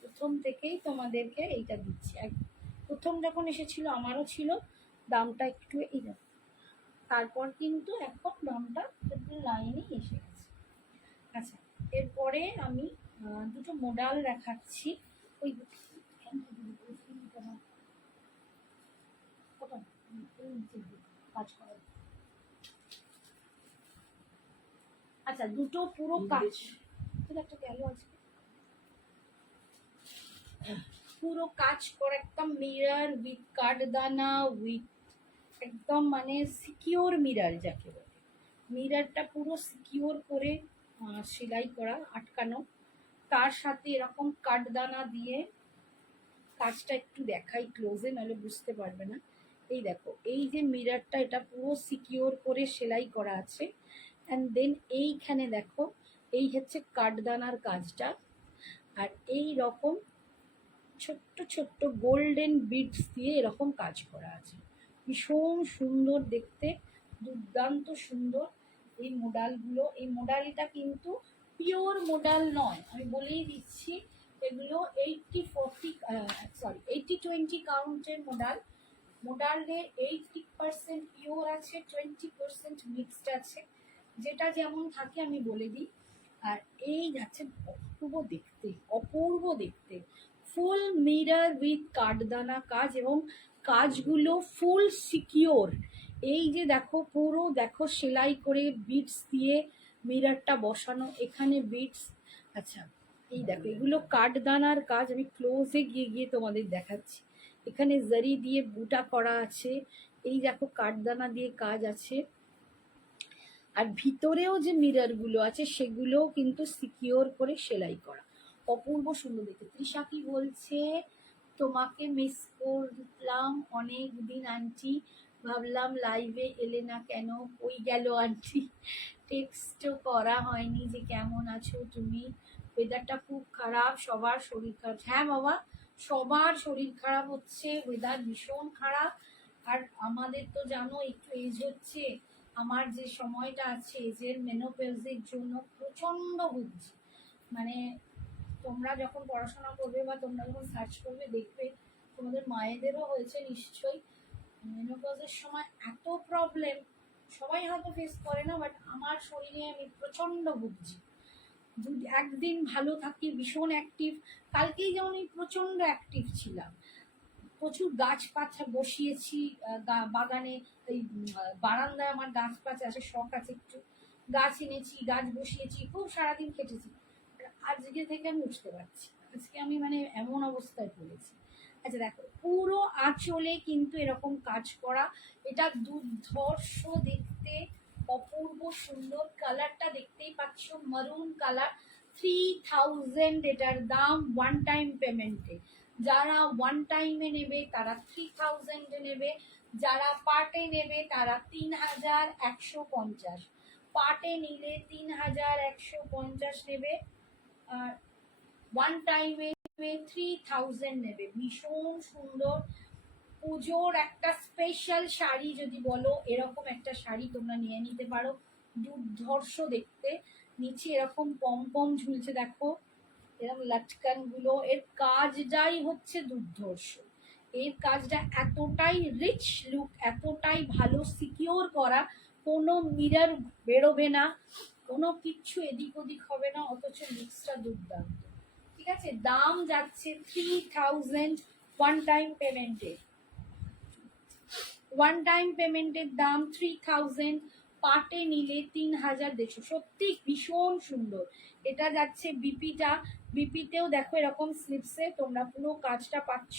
প্রথম থেকেই তোমাদেরকে এইটা দিচ্ছি, প্রথম যখন এসেছিল আমারও ছিল দামটা একটু এই, তারপর কিন্তু এখন দামটা 999-ই এসে গেছে। আচ্ছা এরপরে আমি দুটো মোডাল দেখাচ্ছি, ওই কাজ করা, আচ্ছা দুটো পুরো কাজ, একটা গেল আজকে, পুরো কাজ করে একদম মিরর উইথ কাঠদানা উইথ একদম মানে সিকিওর মিরর যাকে বলে, মিররটা পুরো সিকিওর করে সেলাই করা আটকানো, তার সাথে এরকম কাঠদানা দিয়ে, কাজটা একটু দেখাই ক্লোজে নাহলে বুঝতে পারবে না, এই দেখো এই যে মিররটা এটা পুরো সিকিওর করে সেলাই করা আছে, অ্যান্ড দেন এইখানে দেখো এই হচ্ছে কাঠদানার কাজটা, আর এই রকম ছোট্ট ছোট্ট গোল্ডেন বিডস দিয়ে এরকম কাজ করা আছে, ভীষণ সুন্দর দেখতে, দুর্দান্ত সুন্দর এই মোডালগুলো। এই মোডালটা কিন্তু পিওর মোডাল নয়, আমি বলেই দিচ্ছি, এগুলো 80-20 কাউন্টের মোডাল, মডার্নের 80% পিওর আছে, 20% মিক্সড আছে, যেটা যেমন থাকে আমি বলে দিই। আর এই যাচ্ছে অপূর্ব দেখতে, অপূর্ব দেখতে, ফুল মিরর উইথ কাঠদানা কাজ, এবং কাজগুলো ফুল সিকিওর। এই যে দেখো পুরো দেখো সেলাই করে বিটস দিয়ে মিররটা বসানো, এখানে বিটস। আচ্ছা এই দেখো এগুলো কাঠদানার কাজ, আমি ক্লোজে গিয়ে গিয়ে তোমাদের দেখাচ্ছি। এখানে জারি দিয়ে বুটা করা আছে, এই দেখো কাঠদানা দিয়ে কাজ আছে, আর ভিতরেও যে মিরর গুলো আছে সেগুলোও কিন্তু সিকিওর করে সেলাই করা, অপূর্ব সুন্দর দেখতে। তৃষা কি বলছে, তোমাকে মিস করলাম অনেক দিন আন্টি, ভাবলাম লাইভে এলে না কেন, ওই গেল আন্টি, টেক্সটও করা হয়নি যে কেমন আছো তুমি। ওয়েদারটা খুব খারাপ, সবার শরীর খারাপ। হ্যাঁ বাবা, সবার শরীর খারাপ হচ্ছে, ওয়েদার ভীষণ খারাপ। আর আমাদের তো জানো একটু এজ হচ্ছে, আমার যে সময়টা আছে এজের মেনোপজের জন্য প্রচন্ড ভুগছি। মানে তোমরা যখন পড়াশোনা করবে বা তোমরা যখন সার্চ করবে দেখবে তোমাদের মায়েদেরও হয়েছে নিশ্চয়ই, মেনোপজের সময় এত প্রবলেম সবাই হয়তো ফেস করে না, বাট আমার শরীরে আমি প্রচন্ড ভুগছি। যদি একদিন ভালো থাকি ভীষণ অ্যাক্টিভ, কালকেই যেমন আমি প্রচন্ড অ্যাক্টিভ ছিলাম, প্রচুর গাছপাছা বসিয়েছি বাগানে, এই বারান্দায় আমার গাছপাছা আছে, শখ আছে একটু, গাছ এনেছি, গাছ বসিয়েছি, খুব সারাদিন কেটেছি। আজকে থেকে আমি উঠতে পারছি, আজকে আমি মানে এমন অবস্থায় পড়েছি। আচ্ছা দেখো পুরো আঁচলে কিন্তু এরকম কাজ করা, এটা দুর্ধর্ষ দেখতে, অপূর্ব সুন্দর। কালারটা দেখতেই পাচ্ছ মারুন কালার, 3000 এটার দাম ওয়ান টাইম পেমেন্টে। যারা ওয়ান টাইমে নেবে তারা 3000 নেবে, যারা পার্টে নেবে তারা 3150, পার্টে নিলে 3150 নেবে, আর ওয়ান টাইমে 3000 নেবে। ভীষণ সুন্দর, পুজোর একটা স্পেশাল শাড়ি যদি বলো, এরকম একটা শাড়ি তোমরা নিয়ে নিতে পারো, দুর্ধর্ষ দেখতে। নিচে এরকম পম পম ঝুলছে দেখো, এরকম লাটকান গুলো, এর কাজটাই হচ্ছে দুর্ধর্ষ। এর কাজটা এতটাই রিচ লুক, এতটাই ভালো সিকিওর করা, কোনো মিরর বেরোবে না, কোনো কিচ্ছু এদিক ওদিক হবে না, অথচ লুকসটা দুর্দান্ত। ঠিক আছে, দাম যাচ্ছে 3000 ওয়ান টাইম পেমেন্টে, ওয়ান টাইম পেমেন্টের দাম 3000, পার্টে নিলে 3150। সত্যি ভীষণ সুন্দর। এটা যাচ্ছে বিপিটা, বিপিতেও দেখো এরকম স্লিপসে তোমরা পুরো কাজটা পাচ্ছ,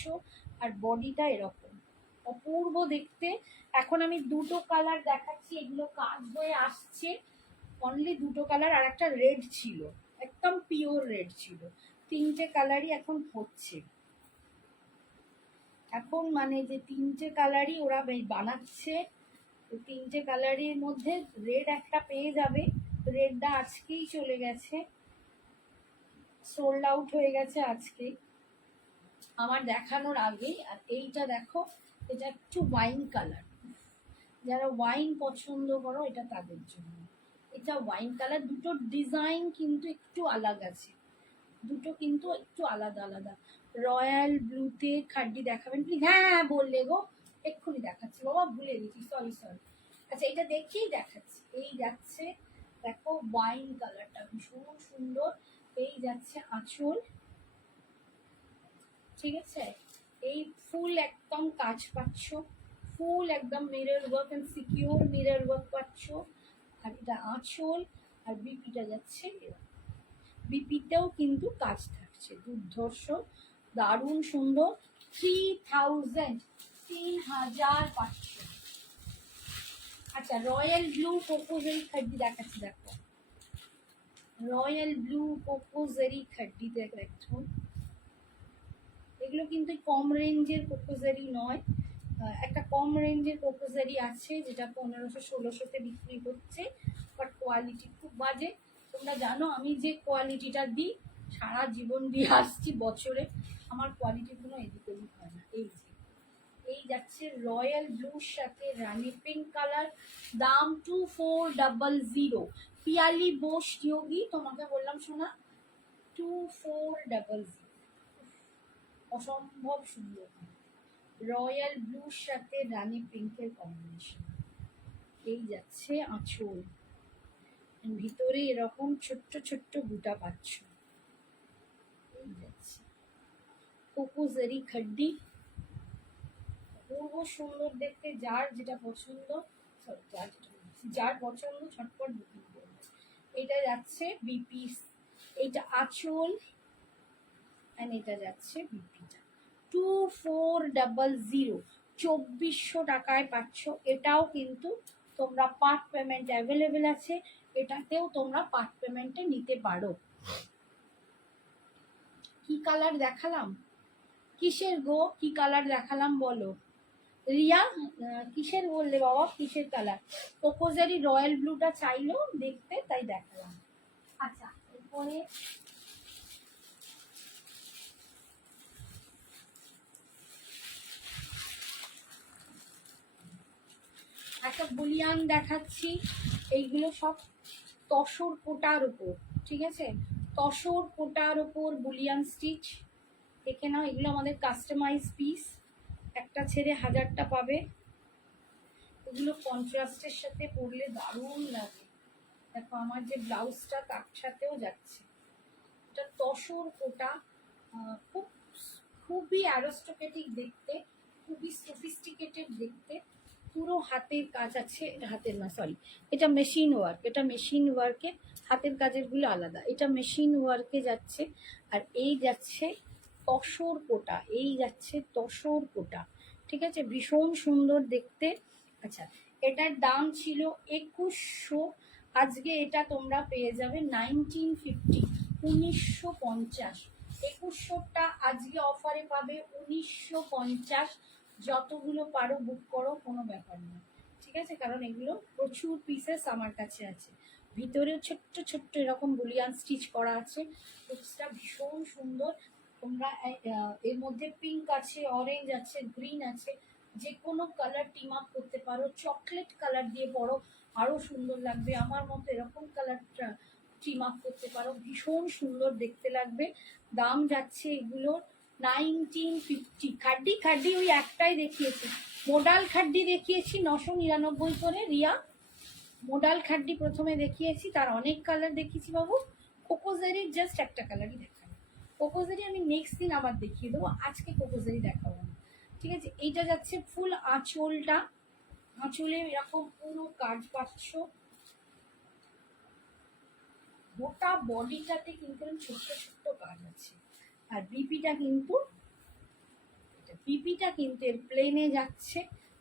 আর বডিটা এরকম অপূর্ব দেখতে। এখন আমি দুটো কালার দেখাচ্ছি, এগুলো কাজ হয়ে আসছে, অনলি দুটো কালার, আর একটা রেড ছিল, একদম পিওর রেড ছিল। তিনটে কালারই এখন হচ্ছে, এখন মানে যে তিনটে কালারই ওরা বানাচ্ছে, তিনটে কালারের মধ্যে রেড একটা পেয়ে যাবে। রেডটা আজকেই চলে গেছে, সোল্ড আউট হয়ে গেছে আজকে আমার দেখানোর আগে। আর এইটা দেখো, এটা একটু ওয়াইন কালার, যারা ওয়াইন পছন্দ করো এটা তাদের জন্য। এটা ওয়াইন কালার, দুটো ডিজাইন কিন্তু একটু আলাদা আছে, দুটো কিন্তু একটু আলাদা আলাদা। রয়্যাল ব্লুতে খাড্ডি দেখাবেন প্লিজ? হ্যাঁ হ্যাঁ বললে গো, এক্ষুনি দেখাচ্ছি বাবা, ভুলে গেছি, সরি সরি। আচ্ছা এটা দেখেই দেখাচ্ছি, এই যাচ্ছে দেখো ওয়াইন কালারটা ভীষণ সুন্দর, এই যাচ্ছে আঁচল, ঠিক আছে। এই ফুল একদম কাজ পাচ্ছ, ফুল একদম mirror work and secure mirror work পাচ্ছ। আর এটা আঁচল, আর বিপিটা যাচ্ছে, বিপিতেও কিন্তু কাজ থাকছে, দুর্ধর্ষ, দারুণ সুন্দর। 3000, 3500। আচ্ছা রয়্যাল ব্লু কোকোজেরি খাড্ডি দেখাচ্ছি দেখো, রয়্যাল ব্লু কোকোজেরি খাড্ডি দেখো, এগুলো কিন্তু কম রেঞ্জের কোকোজেরি নয়, একটা কম রেঞ্জের কোকোজেরি আছে যেটা 1500-1600-তে বিক্রি হচ্ছে, বাট কোয়ালিটি খুব বাজে। তোমরা জানো আমি যে কোয়ালিটিটা দিই, সারা জীবন দিয়ে আসছি বছরে, আমার কোয়ালিটি কোনো এদিক ওদিক হয় না। এই যে এই যাচ্ছে রয়্যাল ব্লুর সাথে রানি পিঙ্ক কালার, দাম 2400। পিয়ালি বোস যোগী তোমাকে বললাম শোনা, 2400, অসম্ভব সুন্দর, রয়্যাল ব্লুর সাথে রানী পিঙ্কের কম্বিনেশন। এই যাচ্ছে আঁচল, ভিতরে এরকম ছোট্ট ছোট্ট বুটা পাচ্ছ। এই যাচ্ছে কোকোজারি খাড্ডি, অপূর্ব সুন্দর দেখতে। যার যেটা পছন্দ, যার পছন্দ ঝটপট বুকিং করবে। এটা যাচ্ছে বিপি, এইটা আঁচল, এন্ড এটা যাচ্ছে বিপিটা 2400, 2400 টাকায় পাচ্ছ। এটাও কিন্তু তোমরা পার্ট পেমেন্ট অ্যাভেলেবেল আছে, এটাতেও তোমরা পার্ট পেমেন্টে নিতে পারো। কি কালার দেখালাম, কিসের গো, কি কালার দেখালাম বলো রিয়া? কিসের বললে বাবা, কিসের কালার? কোকোজারি রয়্যাল ব্লুটা চাইলো দেখতে, তাই দেখালাম। আচ্ছা, এরপরে একটা বুলিয়ান দেখাচ্ছি। এইগুলো সব তসর কোটার উপর, ঠিক আছে, তসর কোটার উপর বুলিয়ান স্টিচ। দেখে নাও, এগুলো আমাদের কাস্টমাইজ পিস, একটা ছেড়ে 1000টা পাবে। এগুলো কন্ট্রাস্টের সাথে পরলে দারুণ লাগে। দেখো আমার যে ব্লাউজটা তার সাথেও যাচ্ছে। এটা তসর কোটা, খুব খুবই অ্যারিস্টোক্রেটিক দেখতে, খুবই সফিস্টিকেটেড দেখতে। পুরো হাতের কাজ আছে, হাতের না সরি, এটা মেশিন ওয়ার্ক, এটা মেশিন ওয়ার্কে, হাতের কাজেরগুলো আলাদা, এটা মেশিন ওয়ার্কে যাচ্ছে। আর এই যাচ্ছে তসর কোটা, এই যাচ্ছে তসর কোটা, ঠিক আছে, ভীষণ সুন্দর দেখতে। আচ্ছা, এটার দাম ছিল 2100, আজকে এটা তোমরা পেয়ে যাবে 1950, 1950। 2100টা আজকে অফারে পাবে 1950। যতগুলো পারো বুক করো, কোনো ব্যাপার না, ঠিক আছে, কারণ এগুলো প্রচুর পিসেস আমার কাছে আছে। ভিতরে ছোট্ট ছোট্ট এরকম বুলিয়ান স্টিচ করা আছে, লুকসটা ভীষণ সুন্দর। তোমরা এর মধ্যে পিঙ্ক আছে, অরেঞ্জ আছে, গ্রিন আছে, যে কোনো কালার টিম আপ করতে পারো। চকলেট কালার দিয়ে পরো, আরও সুন্দর লাগবে। আমার মতো এরকম কালারটা টিম আপ করতে পারো, ভীষণ সুন্দর দেখতে লাগবে। দাম যাচ্ছে এগুলোর 1950। খাড্ডি খাড্ডি ওই একটাই দেখিয়েছি, মোডাল খাড্ডি দেখিয়েছি 999 করে রিয়া। মোডাল খাড্ডি প্রথমে দেখিয়েছি, তার অনেক কালার দেখিয়েছি বাবু। কোকোজারির জাস্ট একটা কালারই দেখাবো। কোকোজারি আমি নেক্সট দিন আবার দেখিয়ে দেবো, আজকে কোকোজারি দেখাবো না, ঠিক আছে। এইটা যাচ্ছে ফুল আঁচলটা, আঁচলে এরকম পুরো কাজ পাচ্ছ। গোটা বডিটাতে কিন্তু ছোট্ট ছোট্ট কাজ আছে। আর বিপিটা কিন্তু এর প্লেনে যাচ্ছে।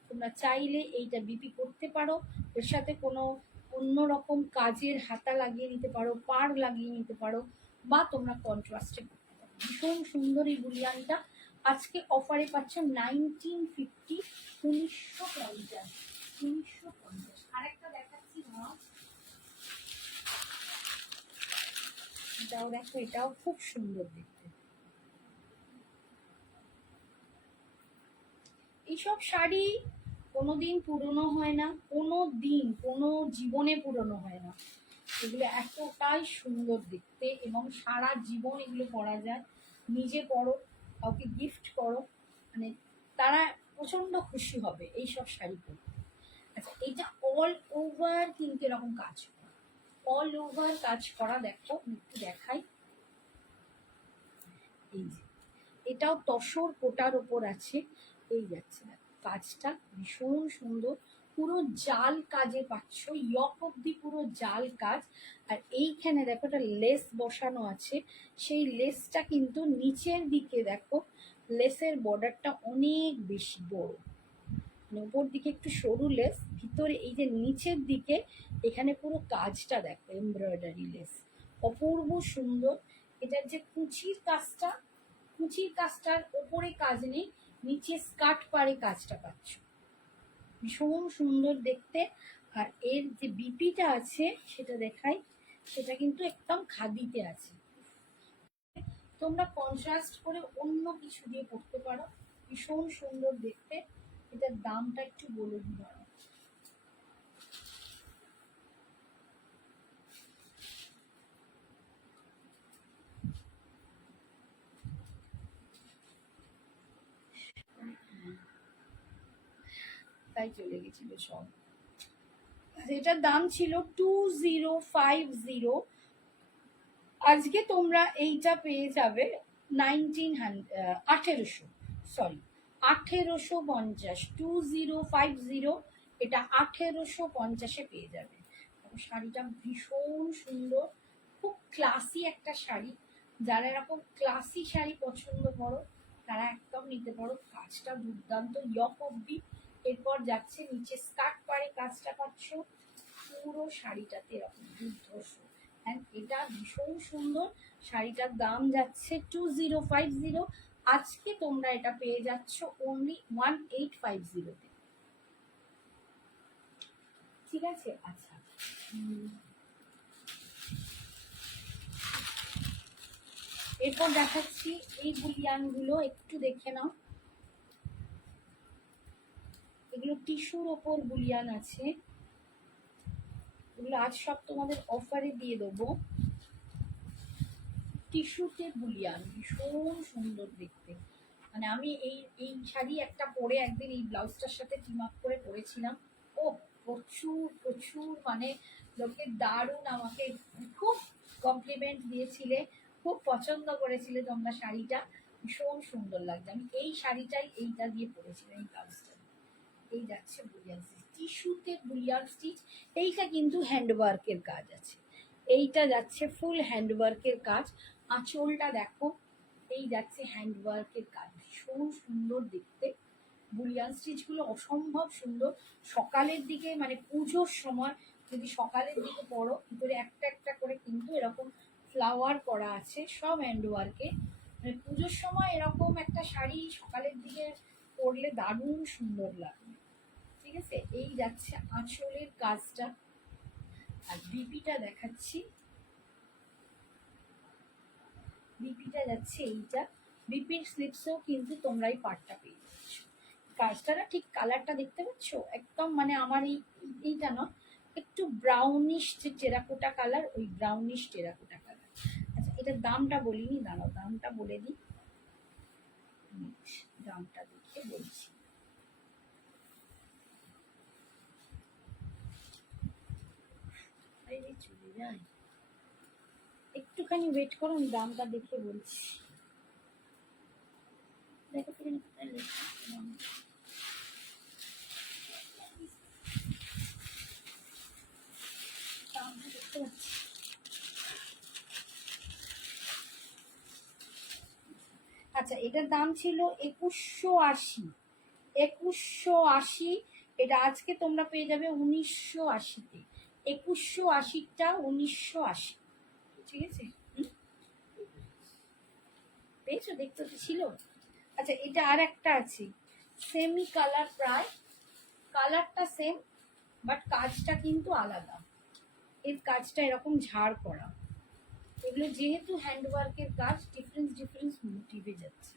তোমরা চাইলে এইটা বিপি করতে পারো, এর সাথে কোনো অন্য রকম কাজের হাতা লাগিয়ে নিতে পারো, পার লাগিয়ে নিতে পারো, বা তোমরা কন্ট্রাস্টে করতে পারো। ভীষণ সুন্দর এই বুলিয়ানটা আজকে অফারে পাচ্ছ 1950, 1950, 1950। আরেকটা দেখাচ্ছি না, এটাও দেখো, এটাও খুব সুন্দর দেখতে। এইসব শাড়ি কোনোদিন পুরনো হয় না, কোনো দিন কোনো জীবনে পুরনো হয় না। এগুলো এতটাই সুন্দর দেখতে, এবং সারা জীবন এগুলো পরা যায়। নিজে পরো, কাউকে গিফট করো, মানে তারা প্রচণ্ড খুশি হবে এইসব শাড়ি পরে। আচ্ছা, এটা অল ওভার কিন্তু এরকম কাজ করা, অল ওভার কাজ করা। দেখো একটু দেখাই, এই যে এটাও তসর কোটার ওপর আছে। এই যাচ্ছে কাজটা ভীষণ সুন্দর, পুরো জাল কাজে পাচ্ছ, ইয়ক অব্দি পুরো জাল কাজ। আর এইখানে দেখো একটা লেস বসানো আছে, সেই লেসটা কিন্তু নিচের দিকে দেখো, লেসের বর্ডারটা অনেক বেশি বড়, মানে উপর দিকে একটু সরু লেস, ভিতরে এই যে নিচের দিকে এখানে পুরো কাজটা দেখো, এমব্রয়ডারি লেস, অপূর্ব সুন্দর। এটার যে কুচির কাজটার ওপরে কাজ নেই, নিচে স্কার্ট পাড়ে কাজটা পাচ্ছ, ভীষণ সুন্দর দেখতে। আর এর যে বিপিটা আছে সেটা দেখাই, সেটা কিন্তু একদম খাদিতে আছে। তোমরা কন্ট্রাস্ট করে অন্য কিছু দিয়ে পড়তে পারো, ভীষণ সুন্দর দেখতে। এটার দামটা একটু বলে দিই। কোথায় চলে গেছিল সব। এটার দাম ছিল 2050। আজকে তোমরা এইটা পেয়ে যাবে 1800, সরি 1850। 2050, এটা 1850-এ পেয়ে যাবে। শাড়িটা ভীষণ সুন্দর, খুব ক্লাসি একটা শাড়ি। যারা এরকম ক্লাসি শাড়ি পছন্দ করো তারা একদম নিতে পারো। কাজটা দুর্দান্ত, ইয়ক অব্দি। এরপর যাচ্ছে নিচে স্কার্ট পাড়ে কাজটা পাচ্ছ, পুরো শাড়িটাতে এরকম দুর্ধর্ষ। এটা ভীষণ সুন্দর। শাড়িটার দাম যাচ্ছে 2050। আজকে তোমরা এটা পেয়ে যাচ্ছ অনলি 1850-তে। ঠিক আছে? আচ্ছা, এরপর দেখাচ্ছি এই বুলিয়ানগুলো, একটু দেখে নাও। এগুলো টিস্যুর ওপর বুলিয়ান আছে, এগুলো আজ সব তোমাদের অফারে দিয়ে দেবো। টিস্যুতে বুলিয়ান, ভীষণ সুন্দর দেখতে। মানে আমি এই শাড়ি একটা পরে একদিন এই ব্লাউজটার সাথে টিম আপ করে পরেছিলাম। ও প্রচুর প্রচুর, মানে লোকে দারুণ আমাকে খুব কমপ্লিমেন্ট দিয়েছিলে, খুব পছন্দ করেছিলে তোমরা শাড়িটা, ভীষণ সুন্দর লাগছে। আমি এই শাড়িটাই এইটা দিয়ে পরেছিলাম, এই ব্লাউজটা। এই যাচ্ছে বুলিয়ান স্টিচ, টিস্যুতে বুলিয়ান স্টিচ। এইটা কিন্তু হ্যান্ডওয়ার্কের কাজ আছে, এইটা যাচ্ছে ফুল হ্যান্ডওয়ার্কের কাজ। আঁচলটা দেখো, এই যাচ্ছে হ্যান্ডওয়ার্কের কাজ, ভীষণ সুন্দর দেখতে। বুলিয়ান স্টিচগুলো অসম্ভব সুন্দর। সকালের দিকে, মানে পুজোর সময় যদি সকালের দিকে পরো, ভিতরে একটা একটা করে কিন্তু এরকম ফ্লাওয়ার করা আছে, সব হ্যান্ডওয়ার্কে। মানে পুজোর সময় এরকম একটা শাড়ি সকালের দিকে পরলে দারুণ সুন্দর লাগবে। ঠিক আছে? এই যাচ্ছে আঁচলের কাজটা। আর বিপিটা দেখাচ্ছি, বিপিটা যাচ্ছে এইটা। বিপির স্লিপসেও কিন্তু তোমরা এই পার্টটা পেয়ে যাচ্ছ। কাজটা না, ঠিক কালারটা দেখতে পাচ্ছ একদম, মানে আমার এইটা না, একটু ব্রাউনিশ যে টেরাকোটা কালার, ওই ব্রাউনিশ টেরাকোটা কালার। আচ্ছা, এটার দামটা বলিনি, দাঁড়াও দামটা বলে দিই, দামটা দেখে বলছি। চলে যায়, একটুখানি ওয়েট করো, আমি দামটা দেখে বলছি। দেখো আচ্ছা, এটার দাম ছিল 2180। 2180, এটা আজকে তোমরা পেয়ে যাবে 1980-তে। 2180টা 1980। ঠিক আছে? পেয়েছো? দেখতে তো ছিল। আচ্ছা, এটা আর একটা আছে, সেমি কালার, প্রায় কালারটা সেম, বাট কাজটা কিন্তু আলাদা। এর কাজটা এরকম ঝাড় করা। এগুলো যেহেতু হ্যান্ডওয়ার্কের কাজ, ডিফারেন্স ডিফারেন্স মোটিভে যাচ্ছে।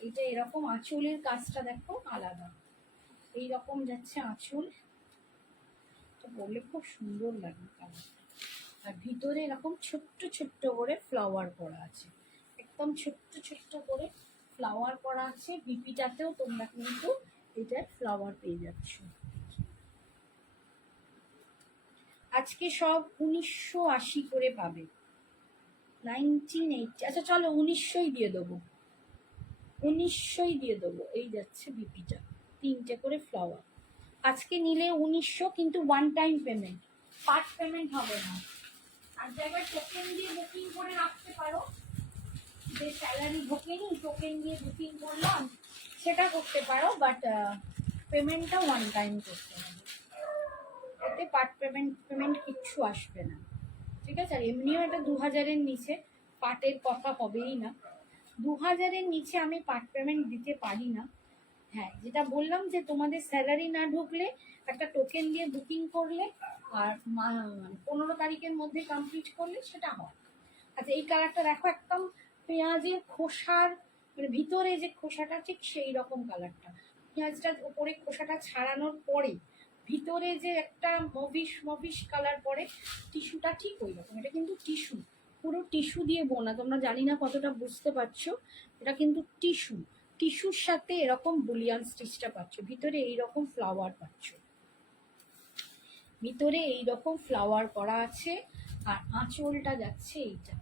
এটা এরকম আঁচলের কাজটা দেখো আলাদা, এইরকম যাচ্ছে আঁচল, তো বললে খুব সুন্দর লাগে কালারটা। আর ভিতরে এরকম ছোট্ট ছোট্ট করে ফ্লাওয়ার করা আছে, একদম ছোট্ট ছোট্ট করে ফ্লাওয়ার করা আছে। বিপিটাতেও তোমরা কিন্তু এটার ফ্লাওয়ার পেয়ে যাচ্ছ। আজকে সব 1980 করে পাবে, 1980। আচ্ছা চলো 1900-ই দিয়ে দেবো, 1900-ই দিয়ে দেবো। এই যাচ্ছে বিপিটা, 3টে করে ফ্লাওয়ার। আজকে নিলে 1900, কিন্তু one time payment, part payment হবে না। আর জায়গায় টোকেন দিয়ে বুকিং করে রাখতে পারো, যে স্যালারি ঢোকেনি, টোকেন দিয়ে বুকিং করলাম, সেটা করতে পারো, বাট পেমেন্টটা ওয়ান টাইম করতে হবে। এতে পার্ট পেমেন্ট কিচ্ছু আসবে না। ঠিক আছে? আর এমনিও এটা 2000-এর নিচে, পার্টের কথা হবেই না। 2000-এর নিচে আমি পার্ট পেমেন্ট দিতে পারি না। হ্যাঁ, যেটা বললাম যে তোমাদের স্যালারি না ঢুকলে একটা টোকেন দিয়ে বুকিং করলে আর 15 তারিখের মধ্যে কমপ্লিট করলে সেটা হয়। আচ্ছা, এই কালারটা দেখো, একদম পেঁয়াজের খোসার, মানে ভিতরে যে খোসাটা ঠিক সেই রকম কালারটা। পেঁয়াজটার উপরে খোসাটা ছাড়ানোর পরে ভিতরে যে একটা মবিশ মবিশ কালার পরে, টিস্যুটা ঠিক ওই রকম। এটা কিন্তু টিস্যু, পুরো টিস্যু দিয়ে বোনা। তোমরা জানি না কতটা বুঝতে পারছো, এটা কিন্তু টিস্যু। টিস্যুর সাথে এরকম বুলিয়ান স্টিচটা পাচ্ছ, ভিতরে এইরকম ফ্লাওয়ার পাচ্ছ, ভিতরে এইরকম ফ্লাওয়ার করা আছে। আর আঁচলটা যাচ্ছে এইটা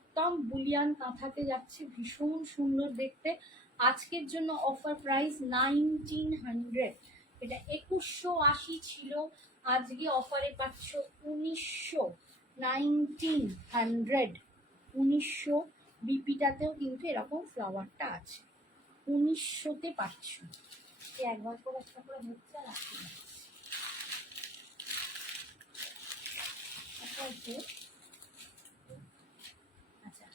একদম বুলিয়ান কাঁথাতে যাচ্ছে, ভীষণ সুন্দর দেখতে। আজকের জন্য অফার প্রাইস 1900, এটা 2180 ছিল, আজকে অফারে পাচ্ছ 1900, 1900। বিপিটাতেও কিন্তু এরকম ফ্লাওয়ারটা আছে, 1900-তে পাচ্ছ। একবার করে একটা করে হচ্ছে রাখতে আচ্ছা।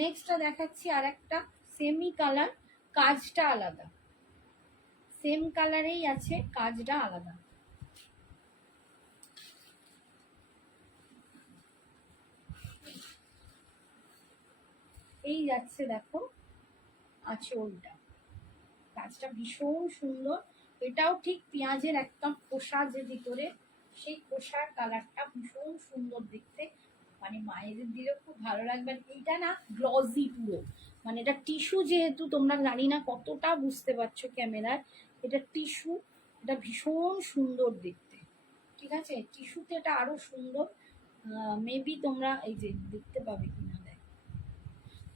নেক্সটটা দেখাচ্ছি আর একটা সেমি কালার, কাজটা আলাদা, সেম কালারেই আছে, কাজটা আলাদা। এই যাচ্ছে দেখো আঁচলটা, কাজটা ভীষণ সুন্দর। এটাও ঠিক পেঁয়াজের একদম খোসা যে ভিতরে, সেই খোসার কালারটা ভীষণ সুন্দর দেখতে, মানে মায়েদের দিলেও খুব ভালো লাগবে। এইটা না গ্লসি পুরো, মানে এটা টিস্যু, যেহেতু তোমরা জানি না কতটা বুঝতে পারছো ক্যামেরায়, এটা টিস্যু, এটা ভীষণ সুন্দর দেখতে, ঠিক আছে। টিস্যুতে এটা আরো সুন্দর, মেবি তোমরা এই যে দেখতে পাবে কিনা, দেখ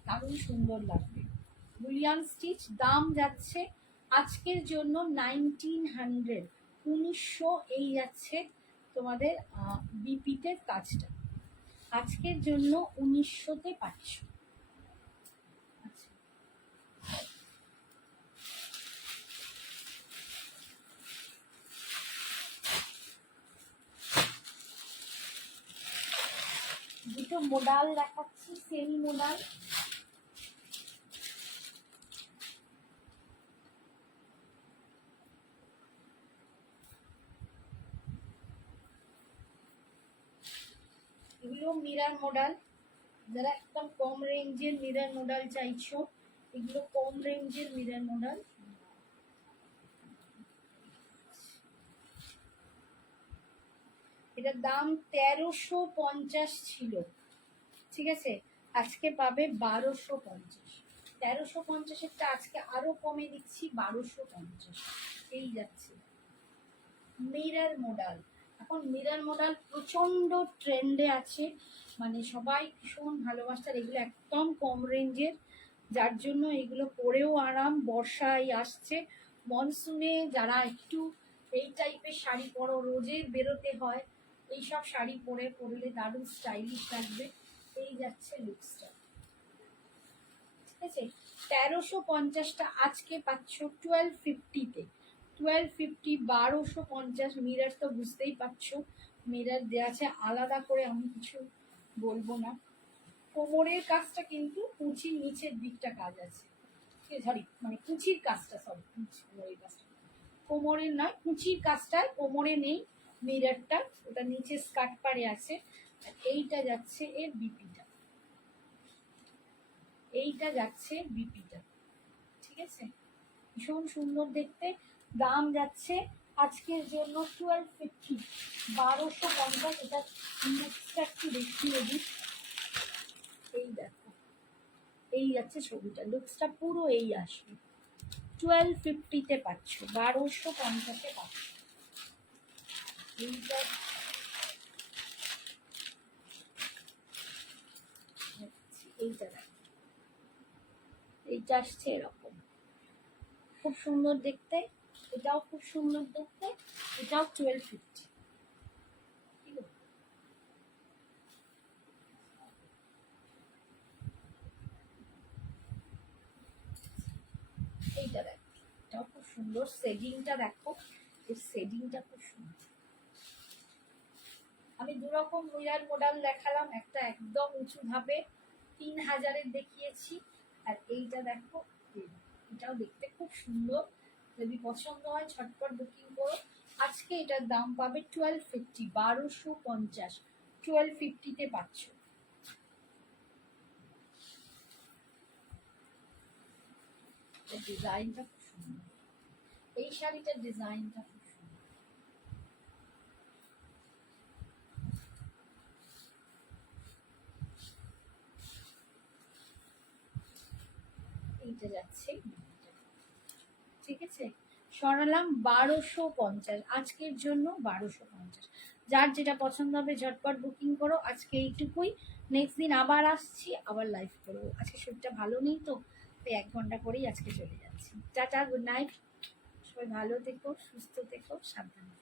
দারুণ সুন্দর লাগবে। বুলিয়ান স্টিচ, দাম যাচ্ছে আজকের জন্য 1900, 1900। এই যাচ্ছে তোমাদের বিপিতে কাজটা, আজকের জন্য 1900-তে পাচ্ছ। আচ্ছা, দুটো মোডাল দেখাচ্ছি, সেমি মোডাল। এগুলো মিরার মডেল, যারা একদম কম রেঞ্জের মিরার মডেল চাইছো, এগুলো কম রেঞ্জের মিরার মডেল। এটার দাম 1350 ছিল, ঠিক আছে, আজকে পাবে 1250। 1350-এরটা আজকে আরো কমে দিচ্ছি 1250। এই যাচ্ছে মিরার মডেল, এখন মিরার মডেল প্রচন্ড ট্রেন্ডে আছে, মানে সবাই ভীষণ ভালোবাসে। এগুলো একদম কম রেঞ্জের, যার জন্য এগুলো পরেও আরাম। বর্ষায় আসছে, মনসুনে যারা একটু এই টাইপের শাড়ি পরো, রোজে বেরোতে হয়, এইসব শাড়ি পরলে দারুণ স্টাইলিশ লাগবে। এই যাচ্ছে লুকসটা, ঠিক আছে। 1350টা আজকে পাচ্ছ 1250-তে, 1250, 1250। মিরার তো বুঝতেই পারছো, মিরার দেওয়া আছে আলাদা করে, আমি কিছু বলবো না। কোমরের কাজটা কিন্তু কুচির নিচের দিকটা কাজ আছে, সরি মানে কুচির কাজটা, সরি কোমরের কাজটা, কোমরের নয় কুচির কাজটা কোমরে নেই, মিরারটা ওটা নিচে স্কার্ট পাড়ে আছে। আর এইটা যাচ্ছে এর বিপিটা, এইটা যাচ্ছে বিপিটা, ঠিক আছে, ভীষণ সুন্দর দেখতে। দাম যাচ্ছে আজকের জন্য 1250, 1250। এটা লুকসটা একটু দেখিয়ে দিই, এই দেখো এই যাচ্ছে ছবিটা, লুকসটা পুরো এই আসবে। 1250-তে পাচ্ছ, 1250-এ পাচ্ছ। এইটা এইটা দেখো, এইটা আসছে এরকম, খুব সুন্দর দেখতে, এটাও খুব সুন্দর দেখতে, এটাও 1250। এইটা দেখো, এটাও খুব সুন্দর, শেডিংটা দেখো, এই শেডিংটা খুব সুন্দর। আমি দুরকম মিরার মডেল দেখালাম, একটা একদম উঁচু ভাবে 3000-এর দেখিয়েছি, আর এইটা দেখো, এটাও দেখতে খুব সুন্দর। যদি পছন্দ হয় ঝটপট বুকিং করো। আজকে এটার দাম পাবে 1250, 1250, 1250-তে পাচ্ছ। ডিজাইনটা খুব সুন্দর, এই শাড়িটার ডিজাইনটা খুব সুন্দর। এইটা যাচ্ছে, আছে, সরালাম 1250, আজকের জন্য 1250। যার যেটা পছন্দ হবে ঝটপট বুকিং করো। আজকে এইটুকুই, নেক্সট দিন আবার আসছি, আবার লাইভ করবো। আজকে শরীরটা ভালো নেই তো, তাই 1 ঘন্টা করেই আজকে চলে যাচ্ছি। টাটা, গুড নাইট, সবাই ভালো থেকো, সুস্থ থেকো, সাবধানে।